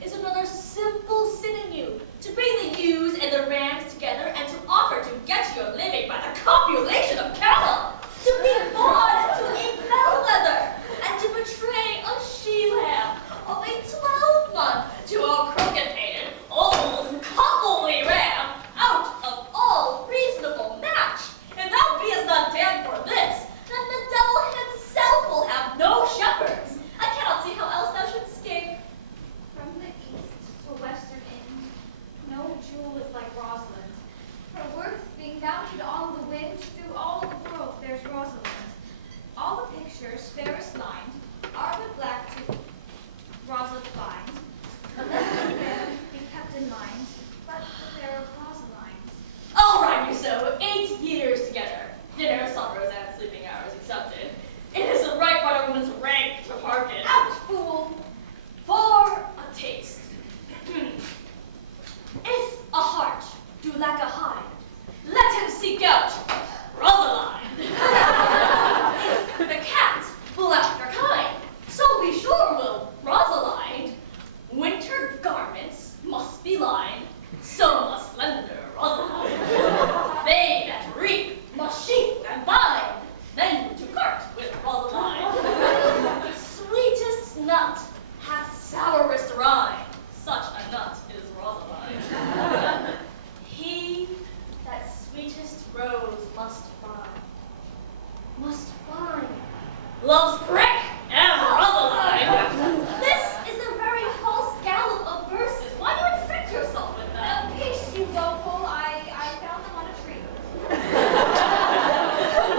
is another simple synonym to bring the ewes and the rams together and to offer to get your living by the copulation of cattle, to be bought to a bellwether, and to betray a she-lamb of a 12-month to a croquetated, old, couplely ram out of all reasonable match. If thou beest not damned for this, then the devil himself will have no shepherds. I cannot see how else thou shouldst escape. From the east to western end, no jewel is like Rosalind. Her worth being mounted on the wind through all the world, there's Rosalind. All the pictures, fairest lined, are but black to Rosalind find. Be kept in mind, but the fair Rosalind. I'll rhyme you so, 8 years together, dinner, suppers, and sleeping hours accepted. It is the right by a woman's rank to hearken. Out, fool! For a taste. If a heart do lack a hide, let him seek out Rosaline. If the cat will after kind, so be sure will Rosaline. Winter garments must be lined, so must slender Rosaline. They that reap must sheath and bind, then to cart with Rosaline. Sweetest nut hath sourest rind, such a nut is Rosaline. He that sweetest rose must find, loves brick and Rosaline. This is a very false gallop of verses. Why do you infect yourself with them? Peace, you doleful, I found them on a tree.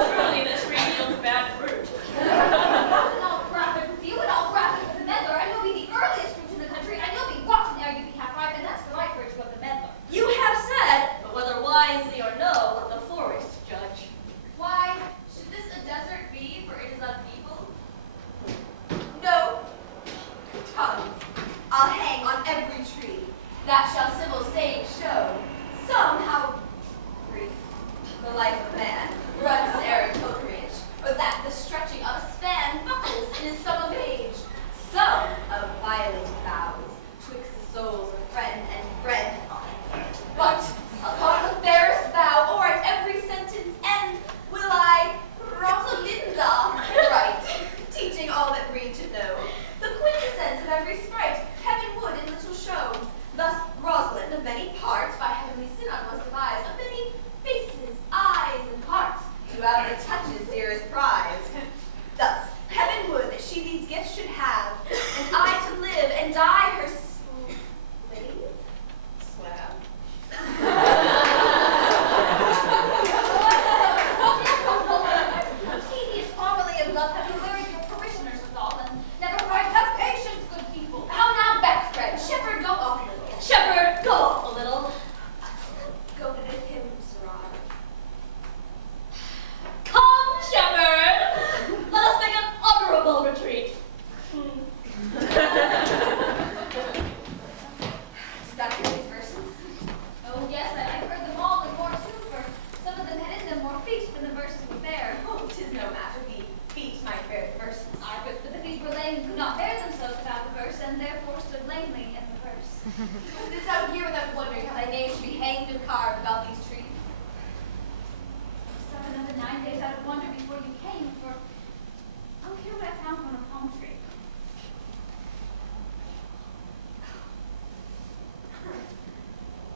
Truly, the tree yields bad fruit. And I'll graphic with you, and I'll graphic with the meddler. I know be the earliest fruit in the country. I know be rotten ere you be half ripe, and that's the right virtue of the meddler. You have said, but whether wisely or no, let the forest judge. Why, should this a desert be, for it is unpeopled? No. Tongues. I'll hang on every tree. That shall civil saying show. Somehow brief. The life of man runs his arid pilgrimage, or that the stretching of a span buckles in his sum of age. Some of violated vows, twixt the souls of friend and friend. But upon the fairest vow, or at every sentence end, will I, Rosalinda, write, teaching all that read to know, the quintessence of every sprite, heaven would in little show. Thus Rosalind of many parts, by heavenly synod was devised, of many faces, eyes, and hearts, to have the touches dearest prize. Thus, heaven would that she these gifts should have, and I to live and die her slave? Swear. Tedious formerly of love have you wearied your parishioners withal, and never quite have patience, good people. How now, backstretch, shepherd, go off a little. Shepherd, go off a little. Go with him, Sarah. Come, shepherd, let us make an honorable retreat. Does that hear these verses? Oh, yes, I've heard them all and more too, for some of them had in them more feet than the verses were fair. Oh, 'tis no matter, the feet might bear the verses. Aye, but the feet were lame and could not bear themselves without the verse, and therefore stood lamely in the verse. Was this out here without wondering how thy name should be hanged and carved about these trees? 7 of the 9 days out of wonder before you came, for oh, here what I found on a palm tree.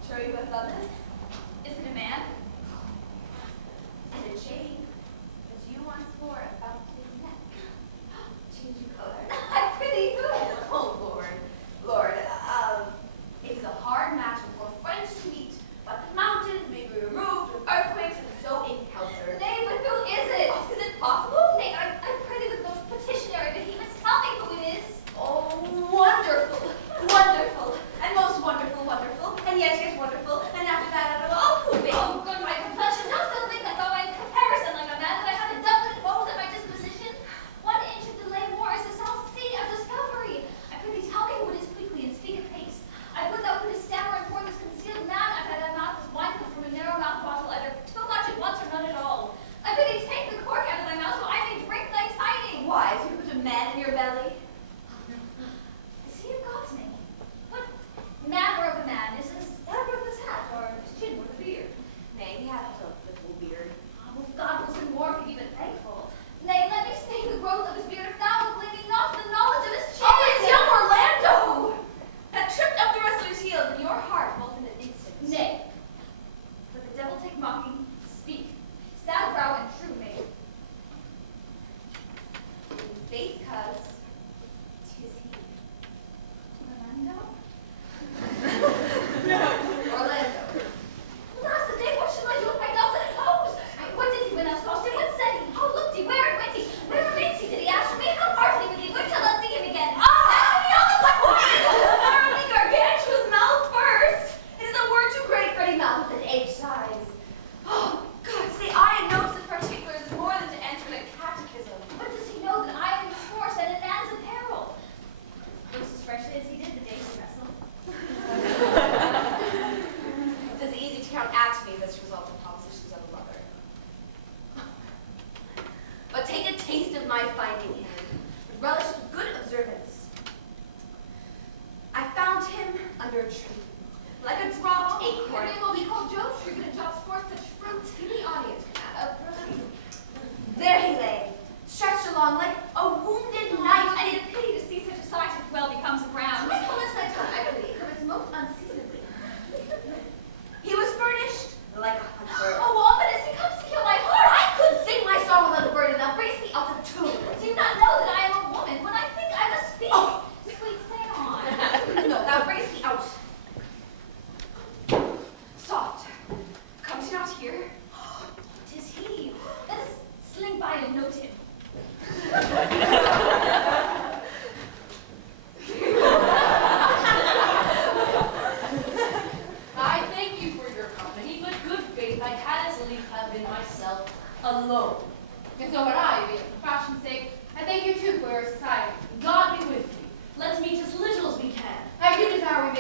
Sure you have done this? Is it a man? And a chain, as you once wore about his neck. Changing color. I prithee good. Oh, Lord, it is a hard matter for friends to meet, but the mountains may be removed with earthquakes and so encountered. Nay, but who is it? Is it possible? Nay, I prithee with those petitionary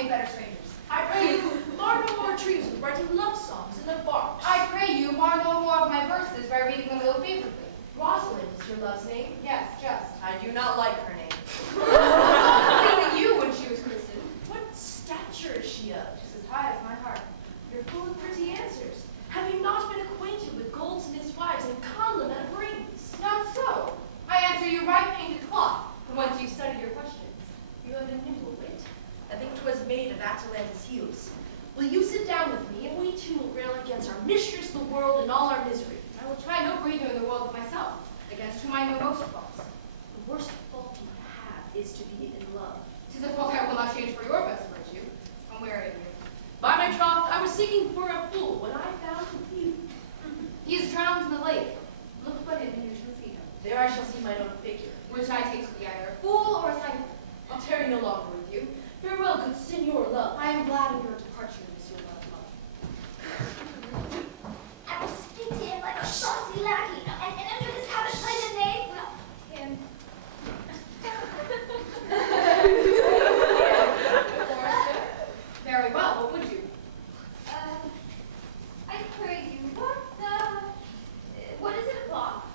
make better strangers. I pray you, mar no more trees with writing love songs in their barks. I pray you mar no more of my verses by reading them ill favorably. Rosalind is your love's name? Yes, just. I do not like her name. Pleasing you when she was christened. What stature is she of? Just as high as my heart. You're full of pretty answers. Have you not been acquainted with goldsmiths' wives and conlin of rings? Not so. I answer you right painted cloth, from whence you studied your questions. You have a nimble wit. I think 'twas made of Atalanta's heels. Will you sit down with me, and we two will rail against our mistress, the world, and all our misery? I will try no breather in the world but myself, against whom I know most faults. The worst fault you have is to be in love. 'Tis a fault I will not change for your best virtue. I'm weary of you. By my troth, I was seeking for a fool when I found you. He is drowned in the lake. Look but in and you shall see him. There I shall see my own figure. Which I take to be either a fool or a cynic. I'll tarry no longer with you. Farewell, good Signor Love. I am glad of your departure, Monsieur Wellesley. I will speak to him like a saucy lackey, and under this habit play the knave. Well, him. Forrester? Very well, what would you? I pray you, what is it o'clock?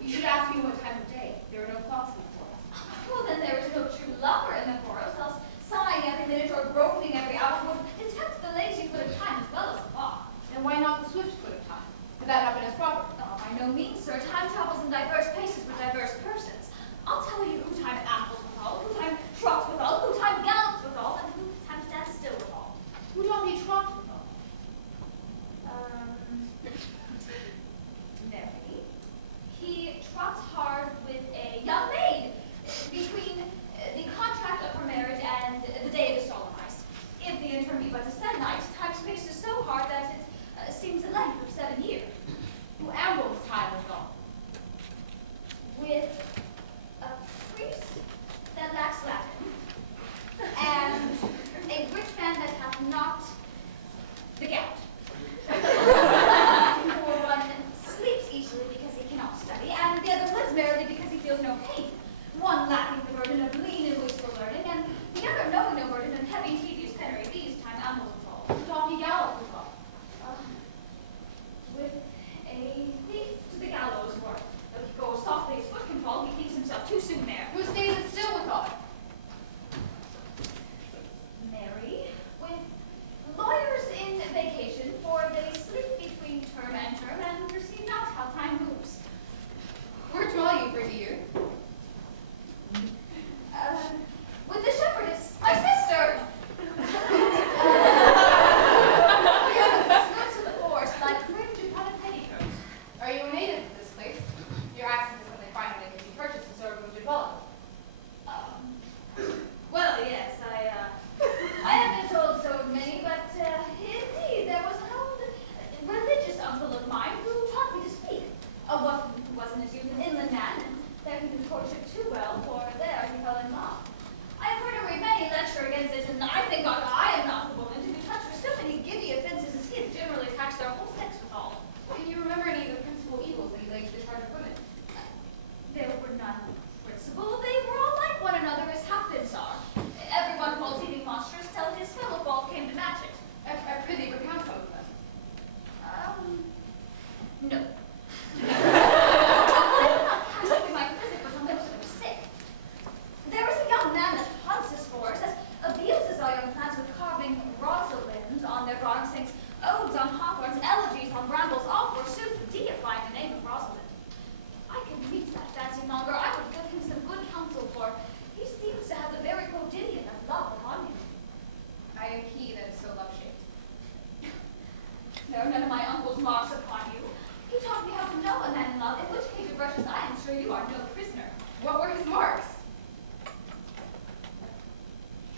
You should ask me what time of day. There are no clocks in the forest. Well, then there is no true lover in the forest, else sighing every minute or groping every hour would detect the lazy foot of time as well as the clock. And why not the swift foot of time? Could that happen as proper? Oh, by no means, sir. Time travels in diverse paces with diverse persons. I'll tell you who time ambles withal, who time trots withal, who time gallops withal, and who time stands still withal. Who doth he trot with? Mary. He trots hard with a young maid between the contract of her marriage and the day it is solemnized. If the interim be but a se'nnight, time spaces so hard that it seems a length of 7 years. Who ambles time withal? With a priest that lacks Latin, and a rich man that hath not the gout. For one sleeps easily because he cannot study, and the other lives merrily because he feels no pain. One lacking the burden of lean and wasteful learning, and the other knowing no burden of heavy, tedious penury. These time ambles withal. Who doth he gallop withal? With a thief to the gallows work. Though he goes softly as foot can fall, he keeps himself too soon there. Who stays it still withal? Mary, with lawyers in vacation, for they sleep between term and perceive not how time moves. Where dwell you, pretty youth? With the shepherdess, my sister! Skirts of the forest, like fringe upon a petticoat. Are you a native of this place? Your accent is something finer than can be purchased in Sorghum to dwell. Well, yes, I have been told so of many, but indeed, there was an old religious uncle of mine who taught me to speak. Who was in his youth an inland man, and there he knew courtship too well, for there he fell in love. I have heard him read many lecture against this, and I think God I am not the woman to be touched with so many giddy offences as he has generally taxed their whole sex withal. Can you remember any of the principal evils that he laid to the charge of women? There were none principal. They were all like one another as half-pins are. Everyone calls eating monstrous till his fellow fault came to match it. I prithee recount some of them. No. I would not cast away my physic with on those that are sick. There is a young man that haunts his forest, that abuses our young plants with carving Rosalind on their garden, sings odes on hawthorns, elegies on brambles, all forsooth deifying the name of Rosalind. I can meet that fancy monger. I would give him some good counsel, for he seems to have the very quotidian of love upon him. I am he that is so love-shaped. There are none of my uncle's marks upon you. He taught me how to know a man in love, in which case of brushes I am sure you are no prisoner. What were his marks?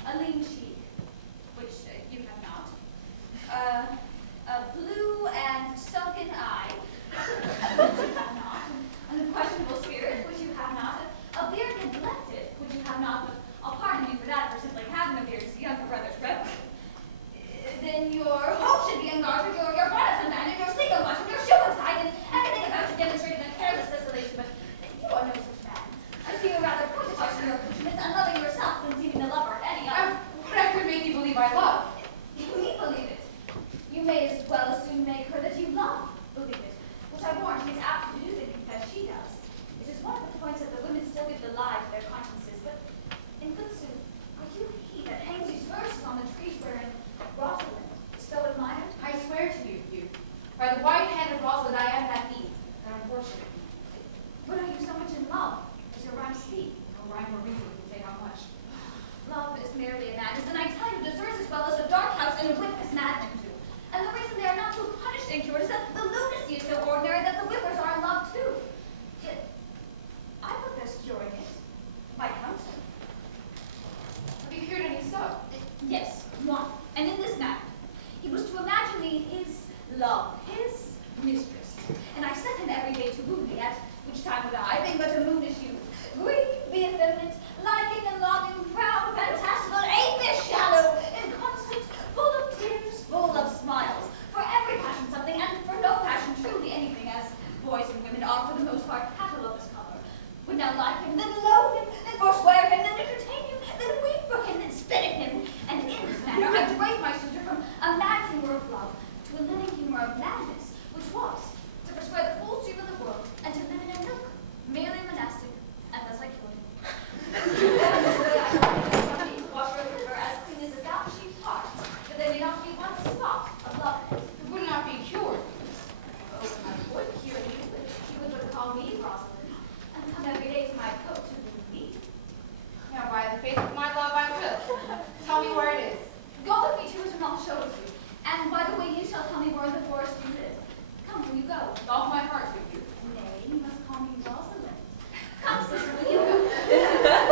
A lean cheek, which you have not. A blue and sunken eye, which you have not. An questionable spirit, which you have not. A beard neglected, which you have not. But I'll pardon you for that, for simply having a beard is a younger brother's revenue. Then your hope should be unguarded, your bonnet unbanded, your single button, your shoe untied, and everything about you demonstrating a careless desolation. But you are no such man. I see you rather point to question your accoutrements, unloving yourself than seeming the lover of any other. What I could make you believe Tell me where it is. Go with me to it and I'll show it to you. And by the way, you shall tell me where in the forest you live. Come, will you go? With all my heart, with you. Nay, you must call me Rosalind. Come, sister, will you go?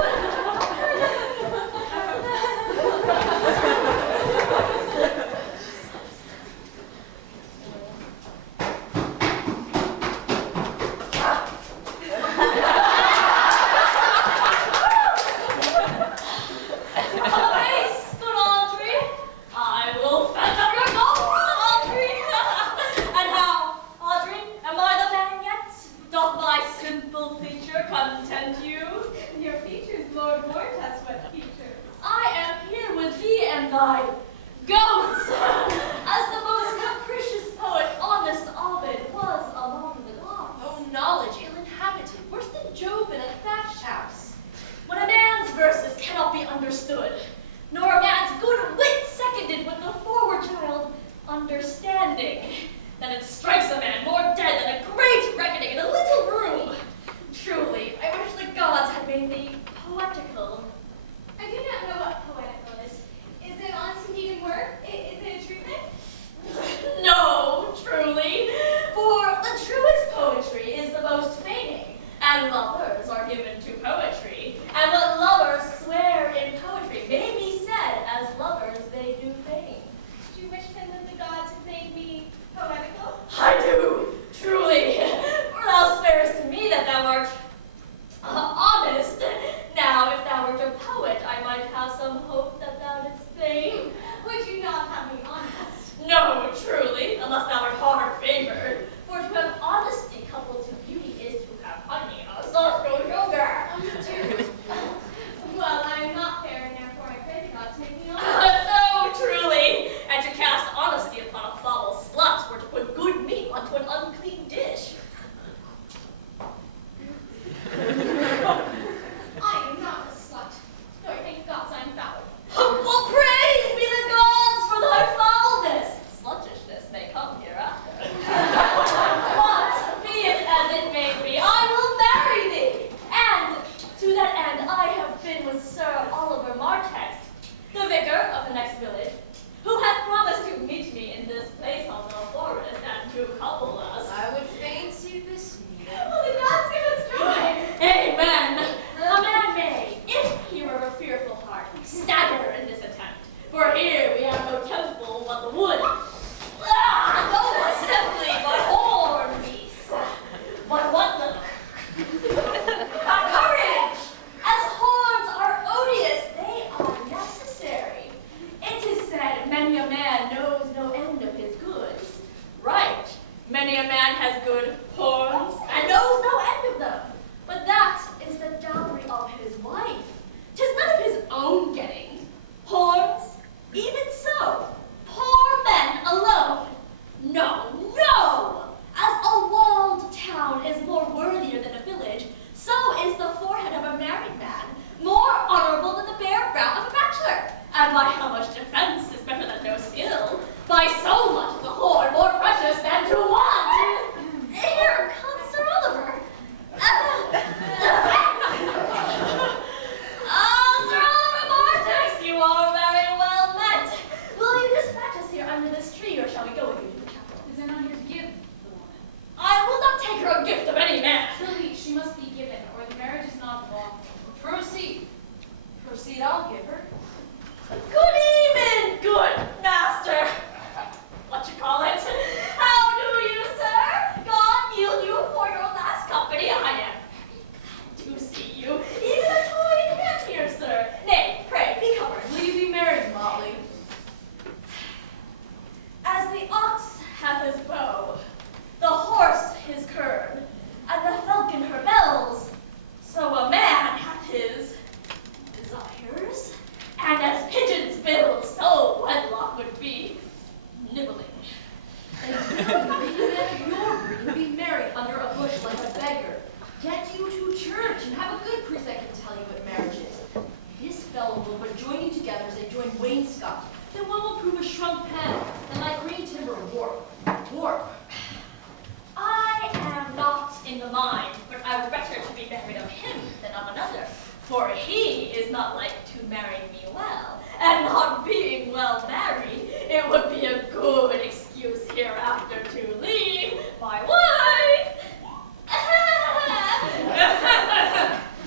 For he is not like to marry me well, and not being well married, it would be a good excuse hereafter to leave my wife.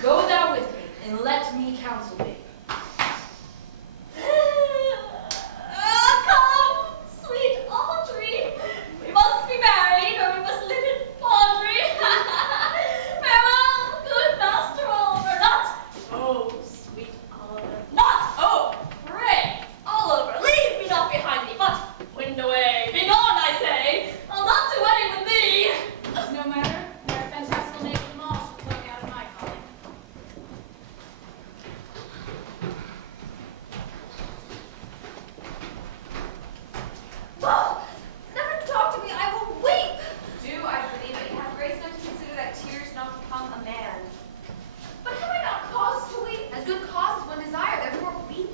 Go thou with me, and let me counsel thee. Come, sweet Audrey. We must be married, or we must live in Audrey. Farewell, good Master Oliver. Not, oh, sweet Oliver. Not, oh, pray, Oliver, leave me not behind me, but wind away. Be gone, I say. I'll not do any with thee. It's no matter. There are fantastical knaves them all to put me out of my calling. Oh, never talk to me, I will weep. Do I believe it? You have grace enough to consider that tears not become a man. But have I not cause to weep? As good cause as one desire, therefore weep.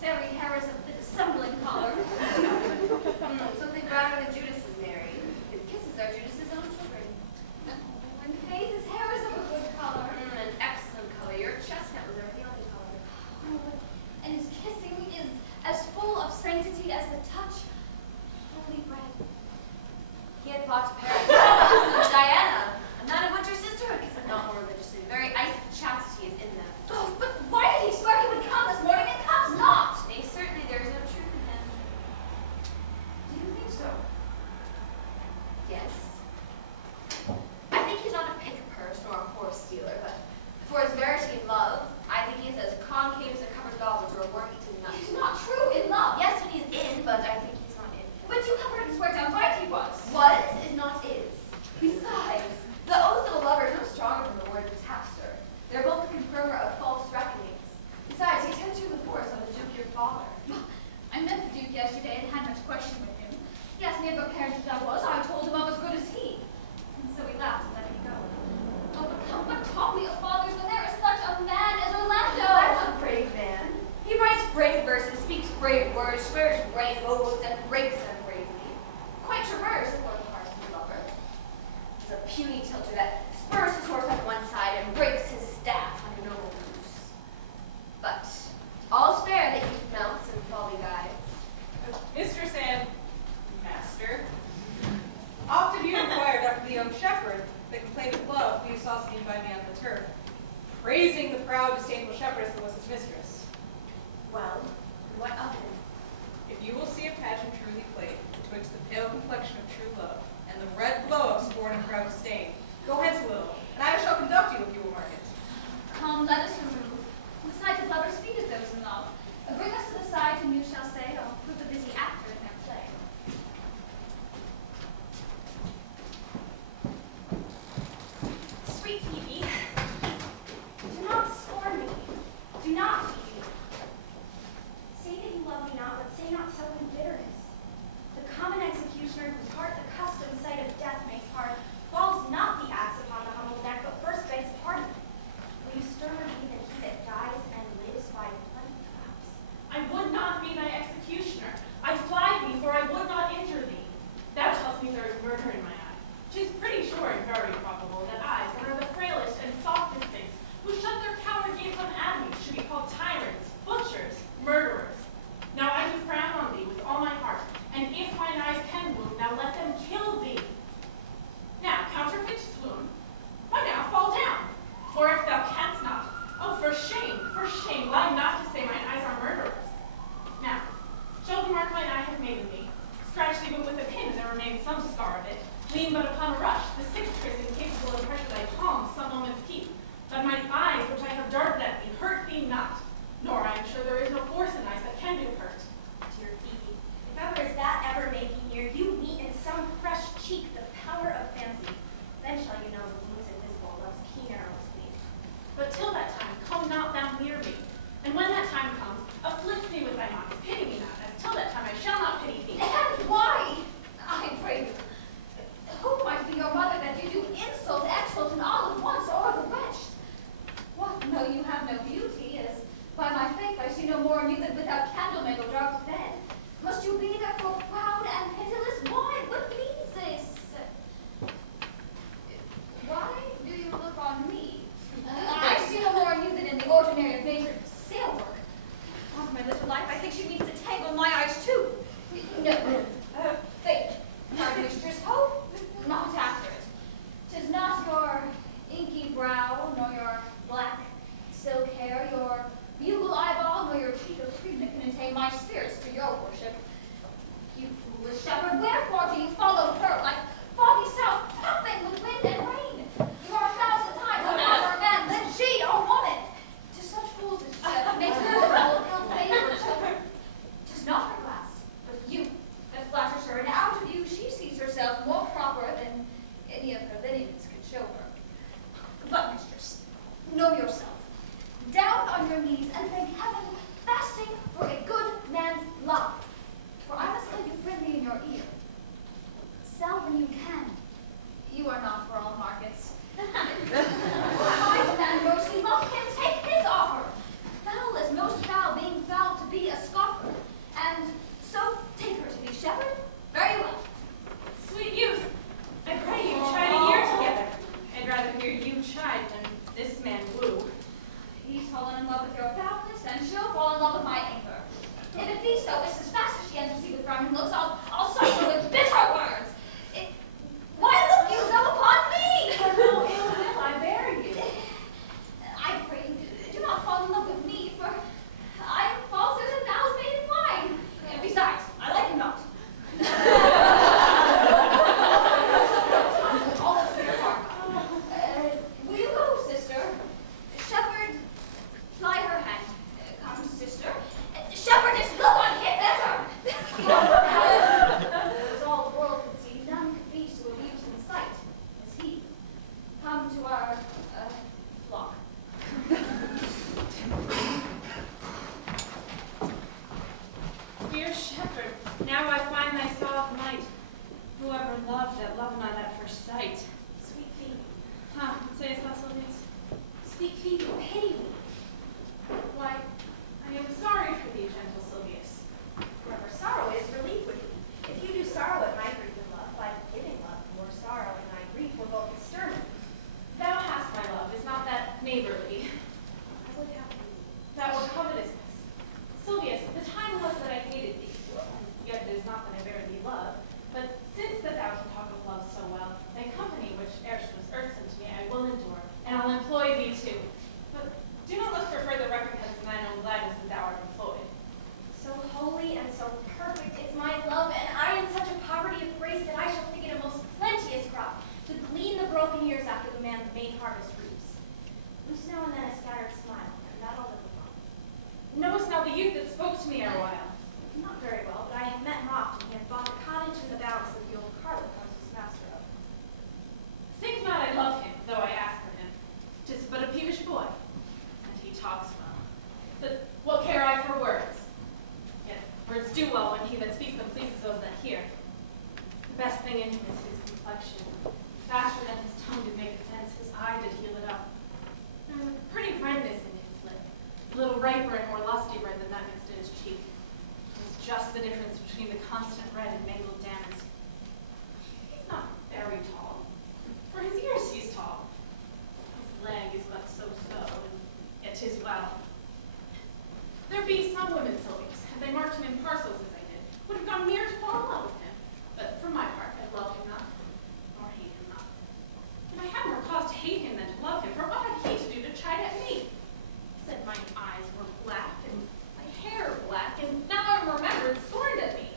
Very hairs of the dissembling color. Something brown when Judas is married. His kisses are Judas's own children. When faith his hair is of a good color. An excellent color. Your chestnut was ever the only color. And his kissing is as full of sanctity as the touch of holy bread. He had flocked to Paris. So Diana, a man of winter sisterhood, because not more religious. The very ice of chastity is in them. Oh, but why did he swear he would come this morning and comes not? Nay, certainly there is no truth in him. Do you think so? Yes. I think he's not a pick purse nor a horse stealer, but for his verity in love, I think he is as concave as a covered goblet or a worm-eaten nut. He's not true in love. Yes, when he's in, but I think he's not in. But you have heard him swear down right he was. Was is not is. Besides, the oath of a lover is no stronger than the word of a tapster. They're both the confirmer of false reckonings. Besides, he attended to the force of the Duke your father. I met the Duke yesterday and had much question with him. He asked me of what parentage I was. I told him I was as good as he. And so he laughed and let me go. Oh, but come, what taught me of fathers when there is such a man as Orlando? That's a brave man. He writes brave verses, speaks brave words, swears brave oaths, and breaks them bravely. Quite traverse before the heart of the lover. He's a puny tilter that spurs his horse on one side and breaks his staff like a noble goose. But all's fair that youth mounts and folly guides. Mistress and master, oft have you inquired after the young shepherd that complained of love who you saw seen by me on the turf, praising the proud, disdainful shepherdess that was his mistress. Well, what of him? If you will see a pageant truly played, betwixt the pale complexion of true love and the red glow of scorn and proud disdain, go hence a little, and I shall conduct you if you will mark it. Come, let us remove. The sight of lovers feedeth those in love. Bring us to the side, and you shall say, I'll prove a busy actor in their play. Sweet Phoebe, do not scorn me. Do not, Phoebe. Say that you love me not, but say not so in bitterness. The common executioner whose heart the accustomed sight of death makes hard, falls not the axe upon the humble neck, but first begs pardon. Will you sterner be than he that dies and lives by bloody traps? I would not be thy executioner. I fly thee, for I would not injure thee. Thou tellest me there is murder in my eye. 'Tis pretty sure and very probable that eyes that are the frailest and softest things, who shut their coward gates on enemies, should be called tyrants, butchers, murderers. Now I do frown on thee with all my heart, and if mine eyes can wound, now let them kill thee. Now, counterfeit swoon, why now fall down? For if thou canst not, oh, for shame, lie not to say mine eyes are murderers. Now, shall the mark mine eye have made in thee? Scratch thee but with a pin, and there remains some scar of it. Lean but upon a rush, the cicatrice incapable of pressure thy palm some moments keep. But mine eyes, which I have darted at thee, hurt thee not. Nor I am sure there is no force in eyes that can do hurt. Dear Phoebe, if ever is that ever may be near, you meet in some fresh cheek the power of fancy. Then shall you know the wounds invisible, love's keen arrows bleed. But till that time, come not thou near me. And when my spirits to your worship. You foolish shepherd, wherefore do you follow her like foggy south, puffing with wind and rain? You are 1,000 times a better man than she, a woman. To such fools as she makes her all ill-favored children. 'Tis not her glass, but you that flatters her, and out of you she sees herself more proper than any of her lineaments can show her. But, mistress, know yourself. Down on your knees and thank heaven, fasting for a good man's love. For I must tell you friendly in your ear. Sell when you can. You are not for all markets. I demand mercy, let him take his offer. Foul as most foul, being foul to be a scoffer. And so take her to be shepherd? Very well. Sweet youth, I pray you chide a year together. I'd rather hear you chide than this man woo. He's fallen in love with your foulness, and she'll fall in love with my anger. If it be so, as fast as she enters you with frowning looks, I'll suffer her with bitter words. Why look you so upon me? For no ill will I bear you. I pray you, do not fall in love with me, for I am falser than thou's made in wine. And besides, I like him not. All that's for your heart. Will you go, sister? Shepherd, ply her hand. Come, sister. Shepherdess, look on him better. As all the world could see, none could be so abused in sight as he. Come to our flock. Dear shepherd, now I find myself might. Whoever loved that love not at first sight. Sweet Phoebe, Huh, what sayest thou, Sylvius? sweet Phoebe, pity me. Why, I am sorry for thee, gentle Sylvius. Wherever sorrow is, relief would be. If you do sorrow at my grief and love, by giving love, your sorrow and my grief will both exterminate. Thou hast my love, is not that neighborly? I would have you. That were covetousness. Sylvius, the time was that I hated thee, and yet it is not that I bear thee love. But since that thou can talk of love so well, thy company, which erst was irksome to me, I will endure, and I'll employ thee too. But do not look for further recompense in thine own gladness that thou art employed. So holy and so perfect is my love, and I in such a poverty of grace that I shall think it a most plenteous crop, to glean the broken years after the man the main harvest reaps. Loose now and then a scattered smile, and that'll live alone. Knowest thou the youth that spoke to me erewhile? Not very well, but I have met him often. He had bought a cottage in the bounds that the old Carlo was master of. Think not I love him, though I ask for him. 'Tis but a peevish boy, and he talks well. But what care I for words? Yet words do well when he that speaks them pleases those that hear. The best thing in him is his complexion. Faster than his tongue did make offense, his eye did heal it up. There is a pretty redness in his lip, a little riper and more lusty red than that mixed in his cheek. It is just the difference between the constant red and mingled damask. He's not very tall. For his years he's tall. His leg is but so-so, and yet 'tis well. There be some women, Sylvius, had they marked him in parcels as I did, would have gone near to fall in love with him. But for my part, I love him not, nor hate him not. And I had more cause to hate him than to love him, for what had he to do to chide at me? He said mine eyes were black, and my hair black, and now I remembered scorned at me.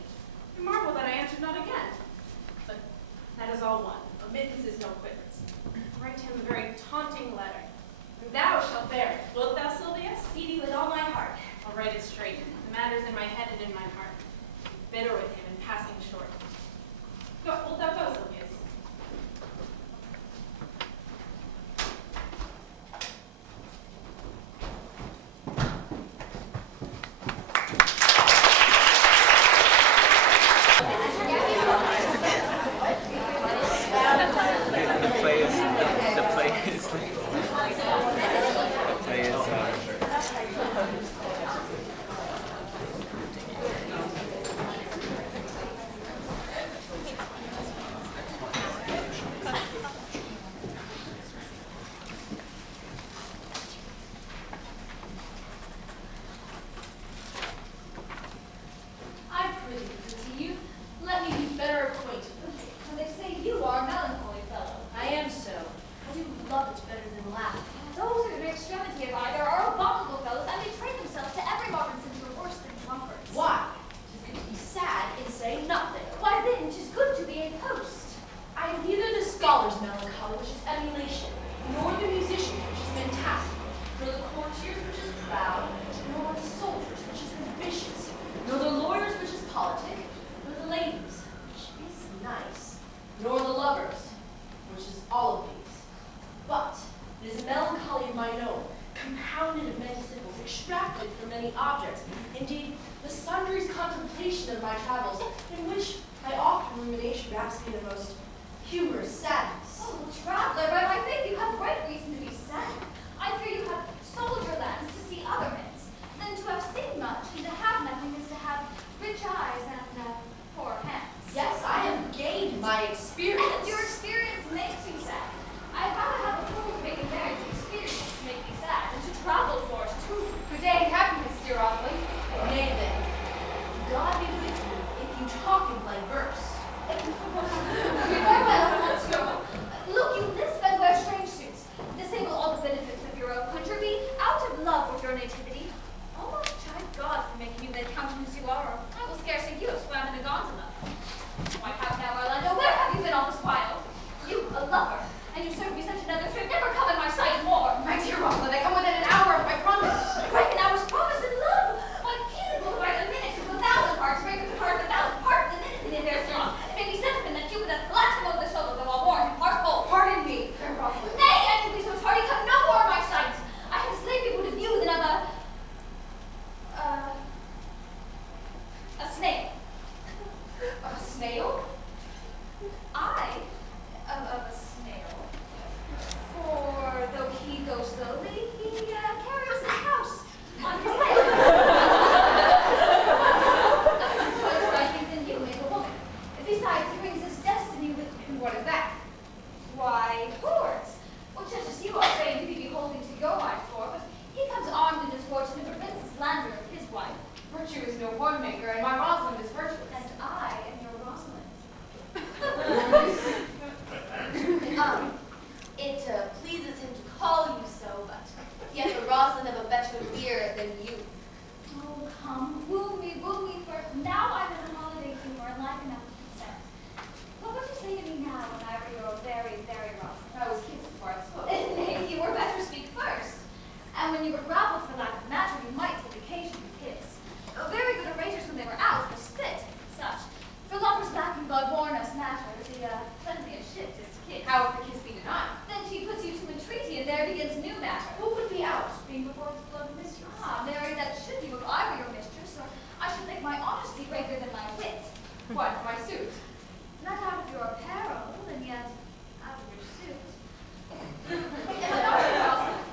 I marvel that I answered not again. But that is all one. Omittance is no quittance. Write him a very taunting letter. And thou shalt bear it. Wilt thou, Sylvius? Speedy with all my heart. I'll write it straight. The matter's in my head and in my heart. Be bitter with him and passing short. Go, wilt thou go, Sylvius? distracted from many objects. Indeed, the sundry's contemplation of my travels, in which I often rumination wraps me in the most humorous sadness. Oh, traveler, by my faith, you have great reason to be sad. I fear you have soldier lands to see other men's. Then to have seen much and to have nothing is to have rich eyes and poor hands. Yes, I have gained my experience. And your experience makes you sad. I'd rather have a fool making marriage experience to make me sad than to travel for it too. Good day and happiness, dear Rosalie. Nay then, God be with you if you talk in blank verse. Farewell, monsieur. Look, you lisp and wear strange suits. Disable all the benefits of your own country. Be out of love with your nativity. Almost chide God for making you that countenance you are, or I will scarce think you have swam in a gondola. Why, how now, Orlando, where have you been all this while? You, a lover, and you serve me such another trip, never come in my sight more. My dear Rosalind, I come within an hour of my promise. Break an hour's promise in love. Why, beautiful by the minute to 1,000 parts, break the heart 1,000 parts the minute, and in their strong. It may be sentiment that Cupid hath flashed him over the shoulder, though I'll warn him heart whole. Pardon me, fair Rosalind. Nay, and you be so tardy, come no more of my sight. I have slave people to view than of a snail. A snail? I of a snail. For though he goes slowly, he carries his house on his leg. But I think then you make a woman. Besides, he brings his destiny with him. What is that? Why, whores. Well, such as you are trained to be beholding to your wife for, but he comes armed in his fortune and prevents the slander of his wife. Virtue is no word maker, and my Rosalind is virtuous. And I am your Rosalind. It pleases him to call you so, but yet the Rosalind of a better year than you. Oh, come, woo me, for now I'm in a holiday humor and like enough to consent. What would you say to me now when I were your very, very Rosalind? I was kissed before I spoke. Nay, you were better speak first. And when you were grappled for lack of matter, you might take occasion to kiss. Very good orators when they were out, but spit, such. For lovers lacking God warn us matter, the cleanliest shift is to kiss. How if the kiss be denied? Then she puts you to entreaty, and there begins new matter. Who would be out, being before the blood of mistress? Ah, Mary, that should you if I were your mistress, or I should think my honesty greater than my wit. What, my suit? Not out of your apparel, and yet out of your suit. And another Rosalind.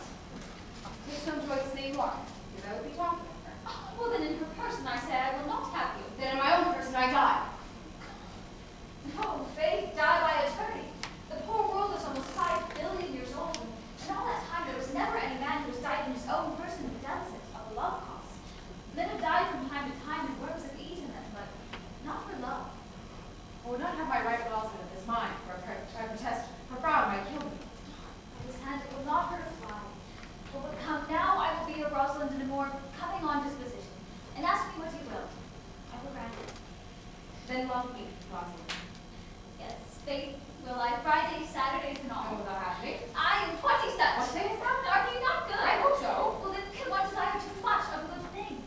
Take some joy to say you are, because I would be talking of her. Oh, well, then in her person I say I will not have you. Then in my own person I die. No, faith, die by attorney. The poor world is almost 5 billion years old, and all that time there was never any man who has died in his own person who does it, of a love cause. Men have died from time to time, and worms have eaten them, but not for love. I would not have my right Rosalind as mine, for I protest, her frown might kill me. His hand will not hurt a fly. Well, but come now, I will be your Rosalind in a more coming on disposition, and ask me what you will. I will grant it. Then love me, Rosalind. Yes, faith will I Fridays, Saturdays, and all. And will thou have me? I am 20 such. What sayest thou? Are you not good? I hope so. Well, then can one desire too much of a good thing?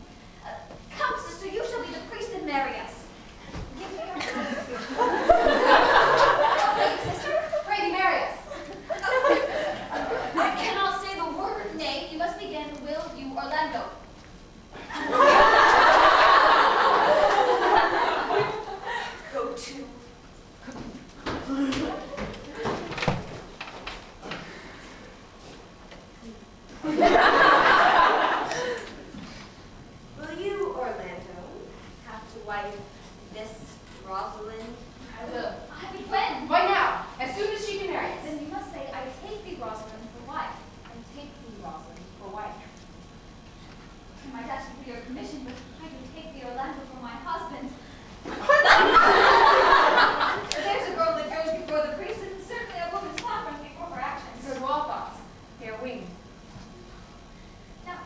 Come, sister, you shall be the priest and marry us. Give me your hand. What say you, sister? Pray thee marry us. I cannot say the word. Nay, you must begin, will you, Orlando? Go to. Will you, Orlando, have to wife this Rosalind? I will. I mean, when? Why now? As soon as she can marry us. Then you must say, I take thee, Rosalind, for wife. And take thee, Rosalind, for wife. I might ask you for your permission, but I do take thee, Orlando, for my husband. There's a girl that goes before the priest, and certainly a woman's thought runs before her actions. Good all thoughts. They are winged. Now,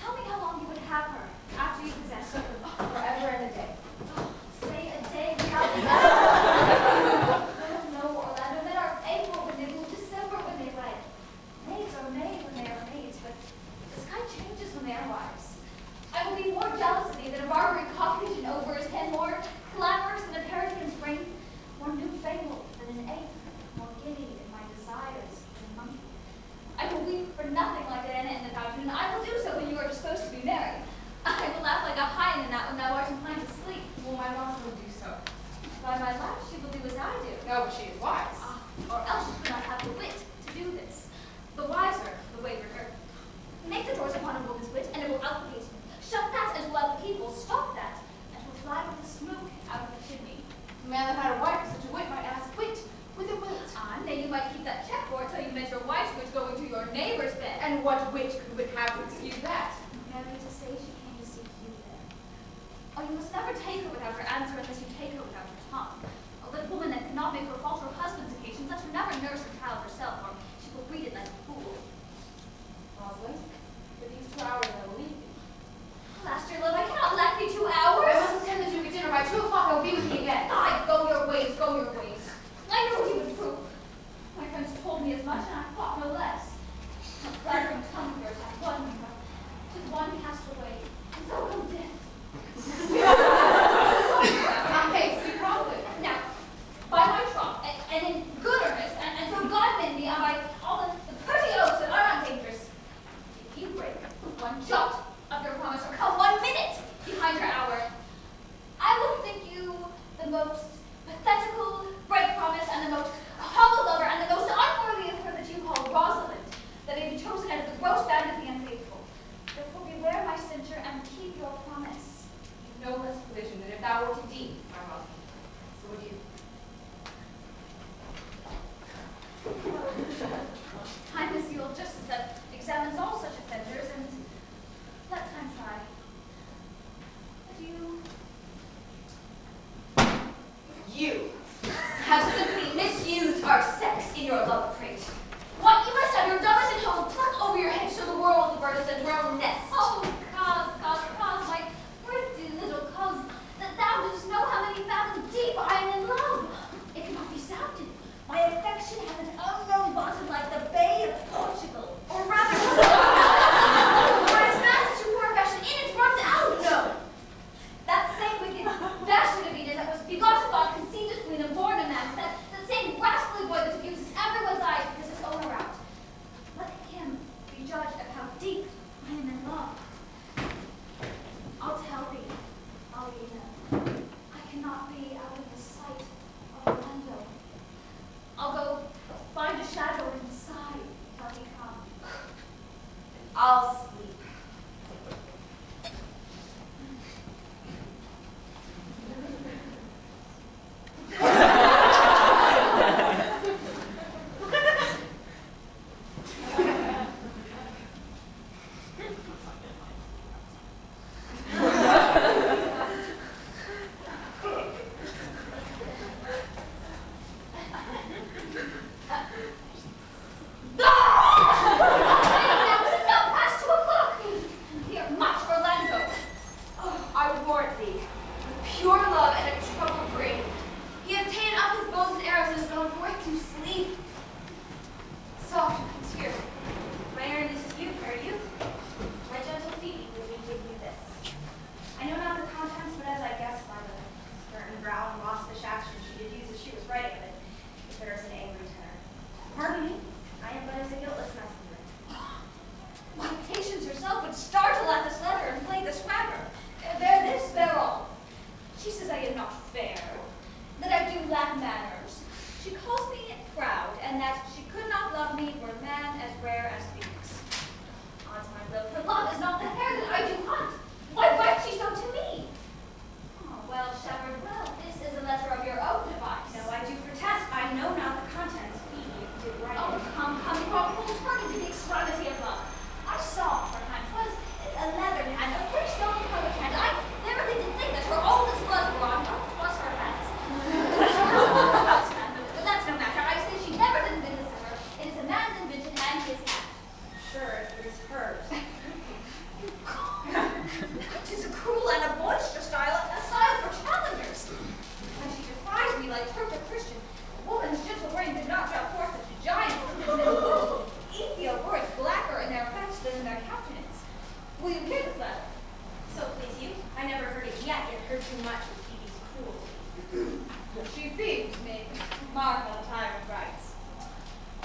tell me how long you would have her after you possess her. Forever and a day. Oh, say a day without the other. No, Orlando, men are April when they move, December when they wed. Maids are made when they are maids, but the sky changes when they are wives. I will be more jealous of thee than a Barbary cock pigeon over his hen, more clamorous than a parrot in spring, more newfangled than an ape, more giddy in my desires than a monkey. I will weep for nothing like Diana in the fountain, and I will do so when you are disposed to be married. never take her without her answer unless you take her without her tongue. A good woman that cannot make her falter her husband's occasions, let her never nurse her child herself, or she will breed it like a fool. Rosalind, for these 2 hours I will leave you. Alas, dear love, I cannot lack thee 2 I hours. must attend the Duke at dinner. By 2 o'clock I will be with thee again. Ay, go your ways, go your ways. I knew he would prove. My friends told me as much, and I thought no less. A flattering tongue yours hath won me, but 'tis one cast away, and so will death. Not haste, speak promptly. Now, by my troth, and in good earnest, and so God mend me, and by all the pretty oaths that are not dangerous, if you break one jot of your promise, or come 1 minute behind your hour, I will think you the most pathetical break promise, and the most hollow lover, and the most unworthy of her that you call Rosalind, that may be chosen out of the gross band of the unfaithful. Therefore beware my censure, and keep your promise. No less provision than if thou wert indeed my Rosalind. So would you. Time is the old justice that examines all such offenders, and let time try. Adieu. You have simply misused our sex in your love prate. What, you must have your daughters and hoes plucked over your head so the world will burst and your own nest. Oh, cause, my pretty little cause, that thou dost know how many fathoms deep I am in love. It cannot be sounded. My affection has an unknown bottom like the Bay of Portugal. Or rather, or as fast as your poor affection in it runs out. No. That same wicked bastard of Venus that was begotten God, conceived of queen and born a man, that same rascally boy that abuses everyone's eyes because his own are out. Let him be judge of how deep I am in love. I'll tell thee, Alina, I cannot be out of the sight of Orlando. I'll go find a shadow inside till he come. I'll sleep. Now is it not past 2 o'clock? Here, much Orlando. Oh, I warrant thee, with pure love and a troubled brain, he hath ta'en up his bows and arrows and is gone forth to sleep. Soft winds here. My errand is to you, fair youth. My gentle Phoebe bid me give you this. I know not the contents, but as I guess by the stern brow and waspish action she did use as she was writing of it, it bears an angry tenor. Pardon me, I am but as a guiltless messenger. Why, Patience herself would startle at this letter and play the swagger. Bear this, bear all. She says I am not fair, that I do lack manners. She calls me proud, and that she could not love me for a man as rare as Phoenix. Odds my love, her love is not the hair that I do hunt. Why writes she so to me? Oh, well, shepherd, well, this is a letter of your own device. No, I do protest, I know not the contents. Phoebe did write Oh, it. come, you will turn into the extremity of love. I saw her hand, 'twas a leathern hand, a pretty stone colored hand. I verily did think that her oldest blood were on, oh, 'twas her hands. But that's no matter. I say she never did business of her. It is a man's invention and his hand. Sure, it is hers. 'Tis a cruel and a boisterous style, a style for challengers. When she defies me like Turk or Christian, a woman's gentle brain did not draw forth such a giant Ethiop words blacker in their effects than in their countenance. Will you hear this letter? So please you, I never heard it yet heard too much of Phoebe's cruelty. She feeds me. Mark on the tyrant rights.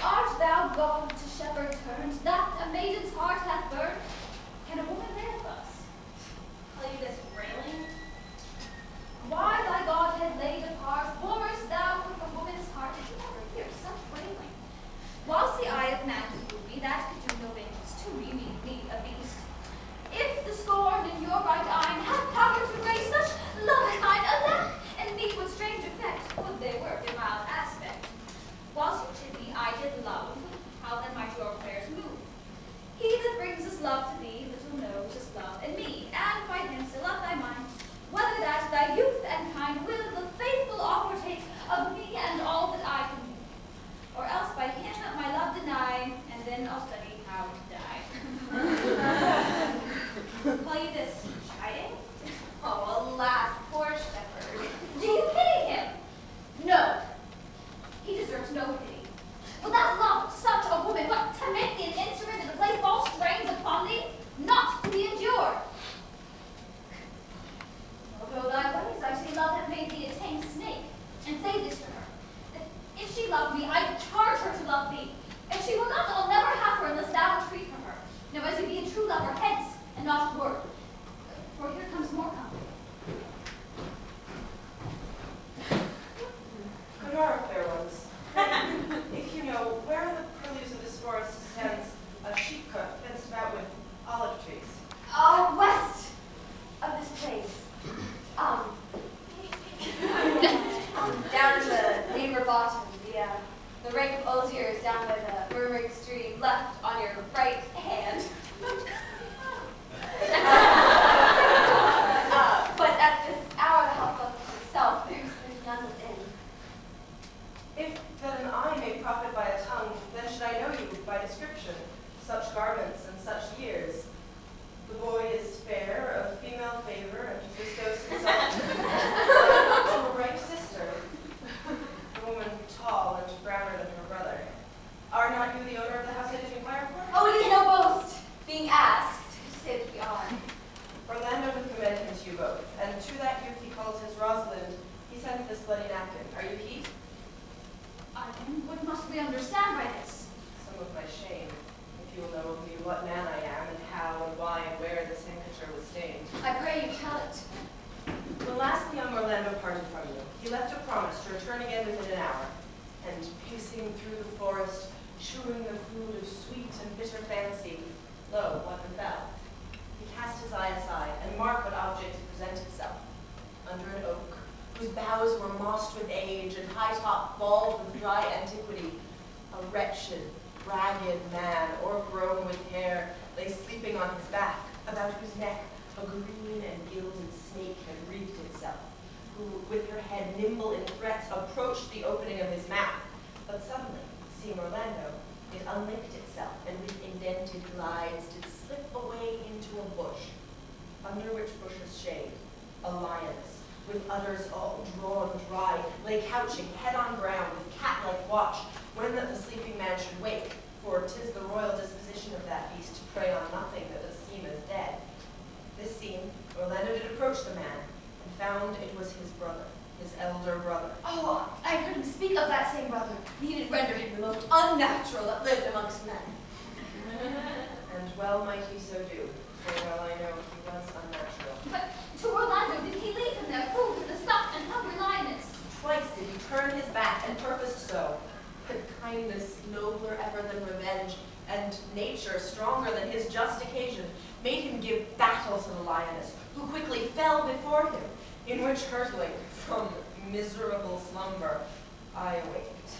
Art thou gone to shepherd turns, that a maiden's heart hath burned? Can a woman live thus? Call you this railing? Why thy Godhead laid apart, warrest thou with a woman's heart? Did you ever hear such wailing? Whilst the eye of man could move me, that could do no violence to me, a beast. If the scorn in your right eye had power to raise such love as mine, alack, and meet with strange effects, would they work in mild aspect. Whilst you chid me, I did love. How then might your prayers move? He that brings us love thee this chiding? Oh, alas, poor shepherd. Do you pity him? No. He deserves no pity. Will thou love such a woman, but to make thee an instrument and to play false strings upon thee? Not to be endured. Although thy ways I see love have made thee a tame snake, and say this to her, that if she love me, I charge her to love thee. If she will not, I'll never have her unless thou entreat for her. Now as you be a true lover, hence, and not word. For here comes more company. Good morrow, fair ones. If you know, where in the purlieus of this forest stands a sheep-cote fenced about with olive trees? West of this place. Down in the neighbor bottom, the rank of osiers down by the murmuring stream, left on your right hand. But at this hour, the house of itself, there's none within. If that an eye may profit by a tongue, then should I know you by description, such garments and such years. The boy is fair, of female favor, and bestows himself to a bright sister. The woman tall and browner than her brother. Are not you the owner of the house I did inquire for? Oh, it is no boast, being asked to say that we are. Orlando would commend him to you both, and to that youth he calls his Rosalind, he sends this bloody napkin. Are you he? What must we understand by this? Some of my shame, if you will know of me what man I am, and how and why and where this handkerchief was stained. I pray you tell it. When last the young Orlando parted from you, he left a promise to return again within an hour, and pacing through the forest, chewing the food of sweet and bitter fancy, lo, what befell? He cast his eye aside, and marked what object presented itself. Under an oak, whose boughs were mossed with age, and high-top bald with dry antiquity, a wretched, ragged man, o'ergrown with hair, lay sleeping on his back, about whose neck a green and gilded snake had wreathed itself, who, with her head nimble in threats, approached the opening of his mouth. But suddenly, seeing Orlando, it unlinked itself, and with indented glides did slip away into a bush, under which bush's shade a lioness, with udders all drawn dry, lay couching, head on ground, with cat-like watch, when that the sleeping man should wake, for 'tis the royal disposition of that beast to prey on nothing that does seem as dead. This seen, Orlando did approach the man, and found it was his brother, his elder brother. Oh, I heard him speak of that same brother. He did render him the most unnatural that lived amongst men. And well might he so do, for well I know he was unnatural. But to Orlando did he leave him there, food to the stuffed and hungry lioness? Twice did he turn his back, and purposed so. But kindness, nobler ever than revenge, and nature, stronger than his just occasion, made him give battle to the lioness, who quickly fell before him, in which hurtling from miserable slumber I awaked.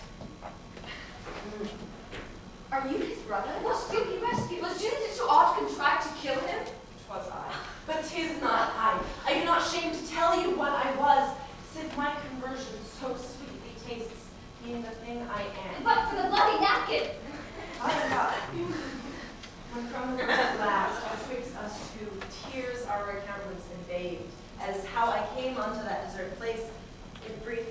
Are you his brother? Was you he rescued? Was you so oft contrived to kill him? 'Twas I, but 'tis not I. I do not shame to tell you what I was, sith my conversion so sweetly tastes, being the thing I am. But for the bloody napkin. I God. When from the first to last, betwixt us two, tears are our countenance and bathed, as how I came unto that desert place. In brief,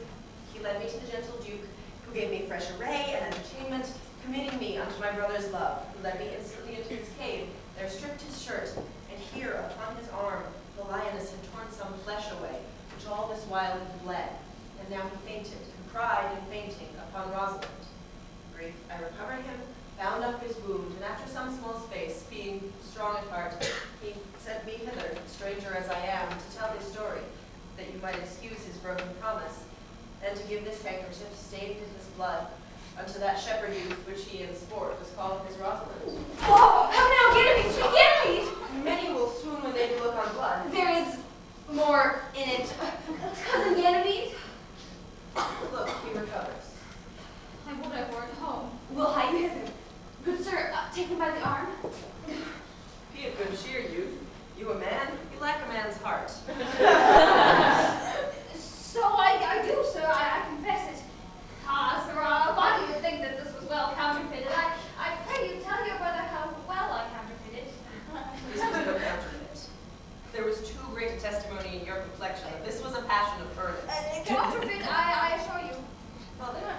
he led me to the gentle Duke, who gave me fresh array and entertainment, committing me unto my brother's love, who led me instantly into his cave, there stripped his shirt, and here upon his arm the lioness had torn some flesh away, which all this while had bled, and now he fainted, and cried in fainting upon Rosalind. Brief, I recovered him, bound up his wound, and after some small space, being strong at heart, he sent me hither, stranger as I am, to tell his story, that you might excuse his broken promise, and to give this handkerchief stained in his blood unto that shepherd youth which he in sport was called his Rosalind. Oh, how now, Ganymede, sweet Ganymede! Many will swoon when they do look on blood. There is more in it. Cousin Ganymede? Look, he recovers. I would I were at home. Will hie you hither. Good sir, take him by the arm. Be of good cheer, youth. You a man? You lack a man's heart. So I do, sir, I confess it. Ah, sir, a body would think that this was well counterfeited. I pray you tell your brother how well I counterfeited. This was no counterfeit. greater testimony in your complexion that this was a passion of hers. Counterfeit, I assure you. Well then,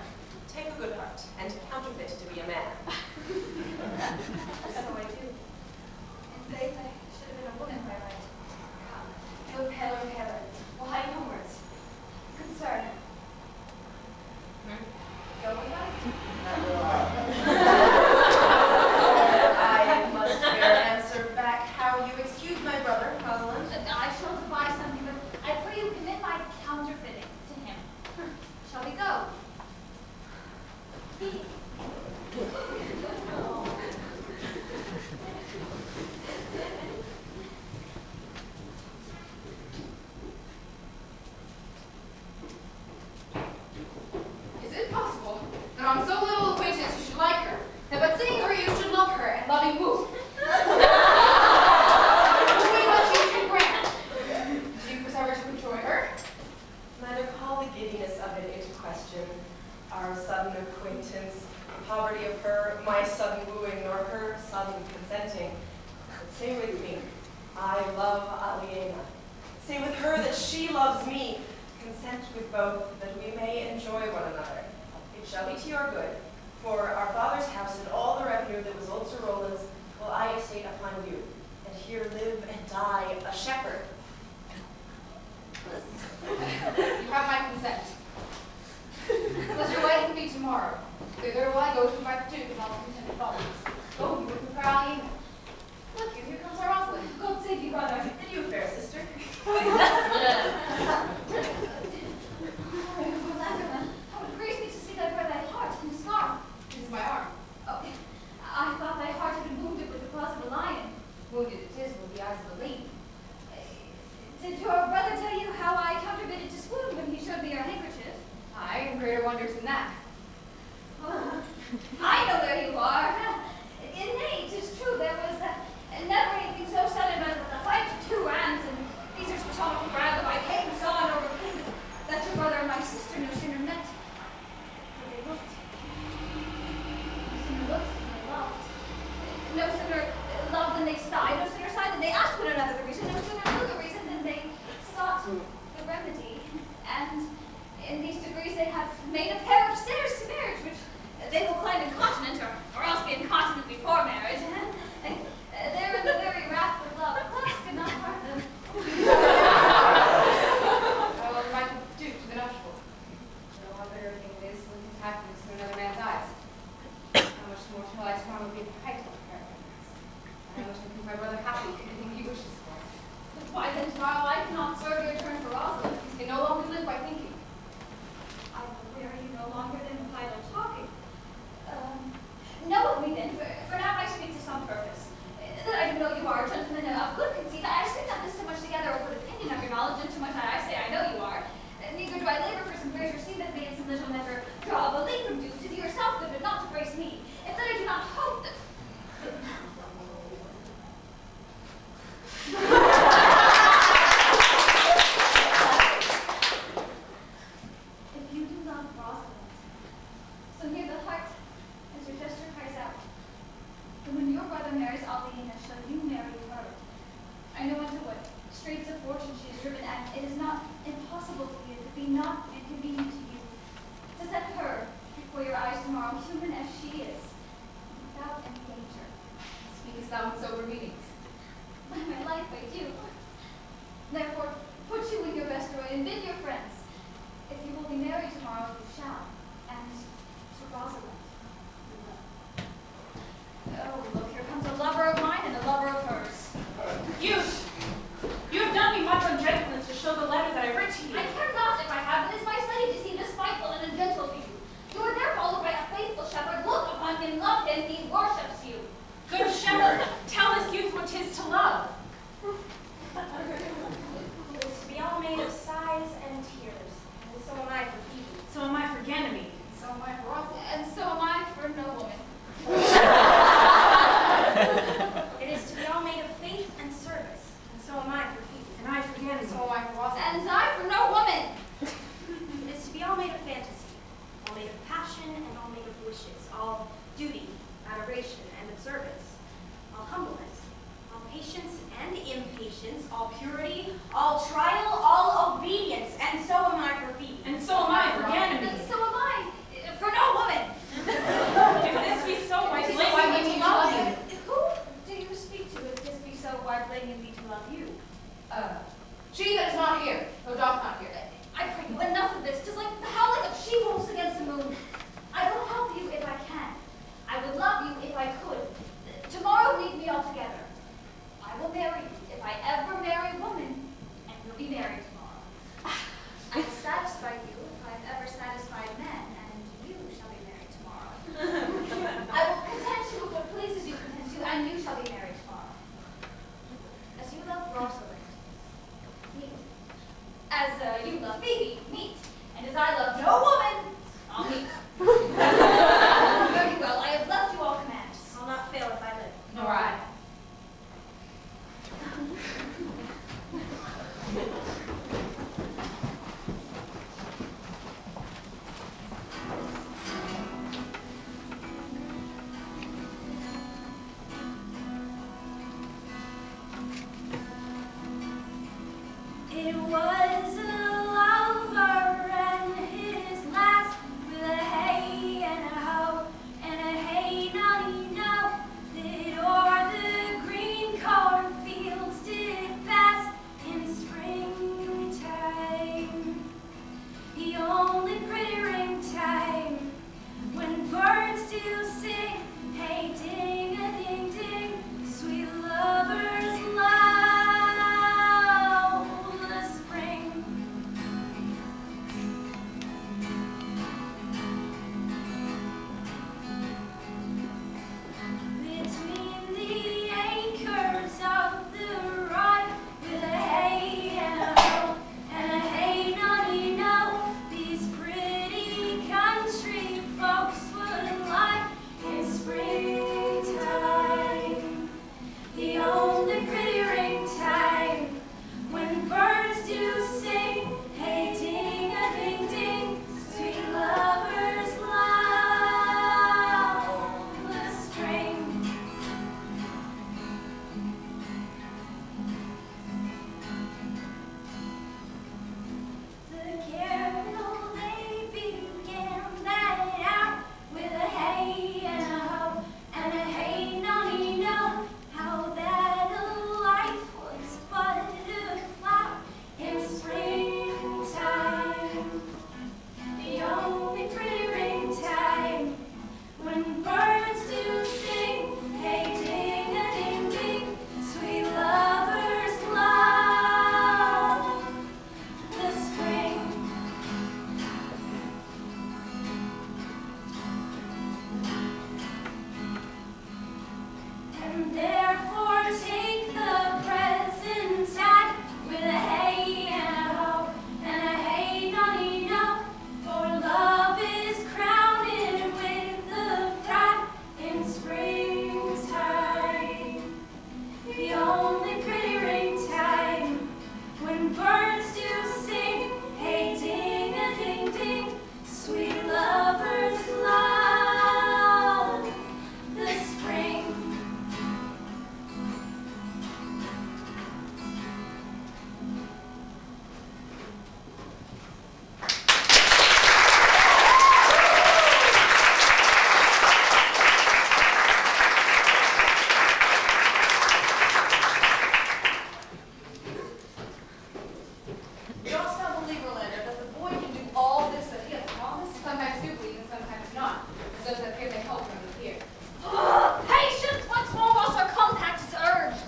take a good heart and counterfeit to be a man. So I do. In faith, I should have been a woman by right. Come, no paler, paler. We'll hide homewards. Concern. Go with us? I must bear answer back how you excuse my brother, Rosalind. I shall devise something, but I pray you commit my counterfeiting to him. Shall we go? Is it possible that on so little acquaintance you should like her, that but seeing her you should love her and loving move? Way much you can grant. Do you persevere to enjoy her? Neither call the giddiness of it into question. Our sudden acquaintance, the poverty of her, my sudden wooing, nor her sudden consenting. But say with me, I love Aliena. Say with her that she loves me. Consent with both, that we may enjoy one another. It shall be to your good, for our father's house and all the revenue that was old Sir Rowland's will I estate upon you, and here live and die a shepherd. You have my consent. Let your wedding be tomorrow. Thither will I go to invite the Duke and all his intended followers. Go, you will prepare Aliena. Look, here comes our Rosalind. God save you, brother. And you, fair sister. How it grieves me to see thy brother heart in a scarf. This is my arm. Oh, I thought thy heart had been wounded with the claws of a lion. Wounded it is with the eyes of a lady. Did your brother tell you how I counterfeited to swoon when he showed me your handkerchief? Aye, and greater wonders than that. Oh, I know where you are. Innate, 'tis true, there was never anything so sudden but the fight of two rams, and these are special brag of I came, saw, and overcame, that your brother and my sister no sooner met, but they looked. No sooner looked than they loved. No sooner loved than they sighed, no sooner sighed than they asked one another the reason, no sooner knew the reason than they sought the remedy, and in these degrees they have made a pair of stairs to marriage, which they will climb incontinent, or else be incontinent before marriage. They're in the very wrath of love. Class could not part them. I will invite the Duke to the nuptials. Know how bitter a thing it is when it happens through another man's eyes. How much more shall I tomorrow be the height of paradise? I wish I could make my brother happy, anything he wishes for. Why then tomorrow I cannot serve your turn for Rosalind. He can no longer live by thinking. I will weary you no longer than with idle talking. Know of me then, for now I speak to some purpose. That I do know you are a gentleman of good conceit. I speak not this so much together over the opinion of your knowledge, and too much I say I know you are. Neither do I labor for some greater see that may in some little measure draw a belief from you to do yourself good, but not to grace me. If that I do not hope that. If you do love Rosalind, so near the heart as your gesture cries out, then when your brother marries Aliena, shall you marry her? I know into what straits of fortune she is driven, and it is not impossible for you, if it be not inconvenient to you, to set her before your eyes tomorrow, human as she is, without any danger. Speakest thou in sober meanings? By my life, I do. Therefore, put you in your best array and bid your friends. If you will be married tomorrow, you shall. And to Rosalind, you will. Oh, look, here comes a lover of mine and a lover of hers. Youth! You have done me much ungentleness to show the letter that I writ to you. I care not if I have, it is my study to seem despiteful and ungentle to you. You are there followed by a faithful shepherd. Look upon him, love him, he worships you. Good shepherd, tell this youth what 'tis to love. It is to be all made of sighs and tears, and so am I for Phoebe. So am I for Ganymede. So am I for Rosalind. And so am I for no woman. It is to be all made of faith and service, and so am I for Phoebe. And I for Ganymede. So am I for Rosalind. And I for no woman. It is to be all made of fantasy, all made of passion, and all made of wishes, all duty, adoration, and observance, all humbleness, all patience all purity, all trial, all obedience, and so am I for Phoebe. And so am I for Ganymede. So am I for no woman. If this be so, why This is blame why me we to need love to you? love Who do you speak to if this be so, why blaming me to love you? She that is not here, who doth not hear. I pray you, enough of this. 'Tis like the howling of she-wolves against the moon. I will help you if I can. I would love you if I could. Tomorrow leave me altogether. I will marry you if I ever marry a woman, and we'll be married tomorrow. I will satisfy you if I've ever satisfied men, and you shall be married tomorrow. I will content you with what pleases you content you, and you shall be married tomorrow. As you love Rosalind, me. As you love Phoebe, meet. And as I love no woman, I'll meet. Very well, I have left you all commands. I'll not fail if I live. Nor I. It was a lover and his last, with a hey and a ho and a hey nonny no. That o'er the green cornfields did pass in springtime, the only pretty ring-time, when birds do sing, hey ding a ding ding, sweet lovers love. Between the acres of the rye, with a hey and a ho and a hey nonny no, these pretty country folks would lie in springtime, the only pretty ring-time, when birds do sing, hey ding a ding ding, sweet lovers love the spring. The carol they began that hour with a hey and a ho and a hey nonny no, how that a life was but a flower in springtime, the only pretty ring-time, when birds do sing, hey ding a ding ding, sweet lovers love the spring. And therefore take the present tide with a hey and a ho and a hey nonny no, for love is crowned with the pride in springtime, the only pretty ring-time, when birds do sing, hey ding a ding ding, sweet lovers love the spring. You don't still believe, Orlando, that the boy can do all this that he has promised? Sometimes do believe and sometimes not. As those that fear may help him with fear. Patience, once more whilst our compact is urged.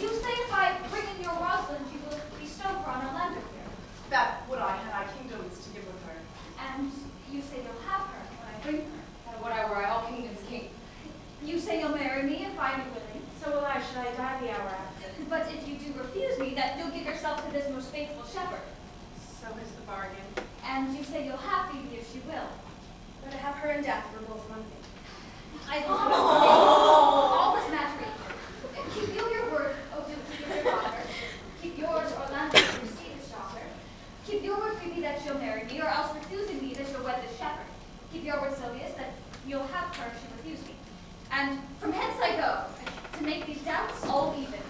You say if I bring in your Rosalind, you will bestow her on Orlando here. That would I had I kingdoms to give with her. And you say you'll have her when I bring her. And what I were, all kingdoms king. You say you'll marry me if I be willing. So will I, should I die the hour after? But if you do refuse me, that you'll give yourself to this most faithful shepherd. So is the bargain. And you say you'll have Phoebe if she will. But to have her in death were both one thing. I will all this matter. Keep you your word, O Duke, to give your daughter. Keep yours, Orlando, to receive his daughter. Keep your word, Phoebe, that you'll marry me, or else refusing me, that you'll wed this shepherd. Keep your word, Sylvius, that you'll have her if she refuse me. And from hence I go, to make these doubts all even.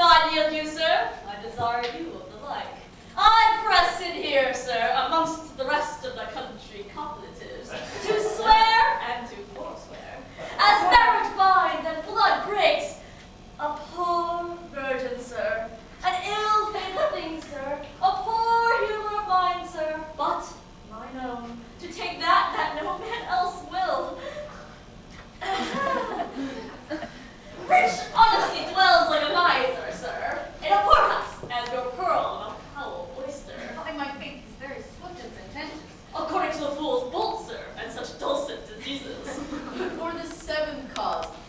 God yield you, sir, I desire you of the like. I press in here, sir, amongst the rest of the country copulatives, to swear and to forswear, as marriage binds and blood breaks,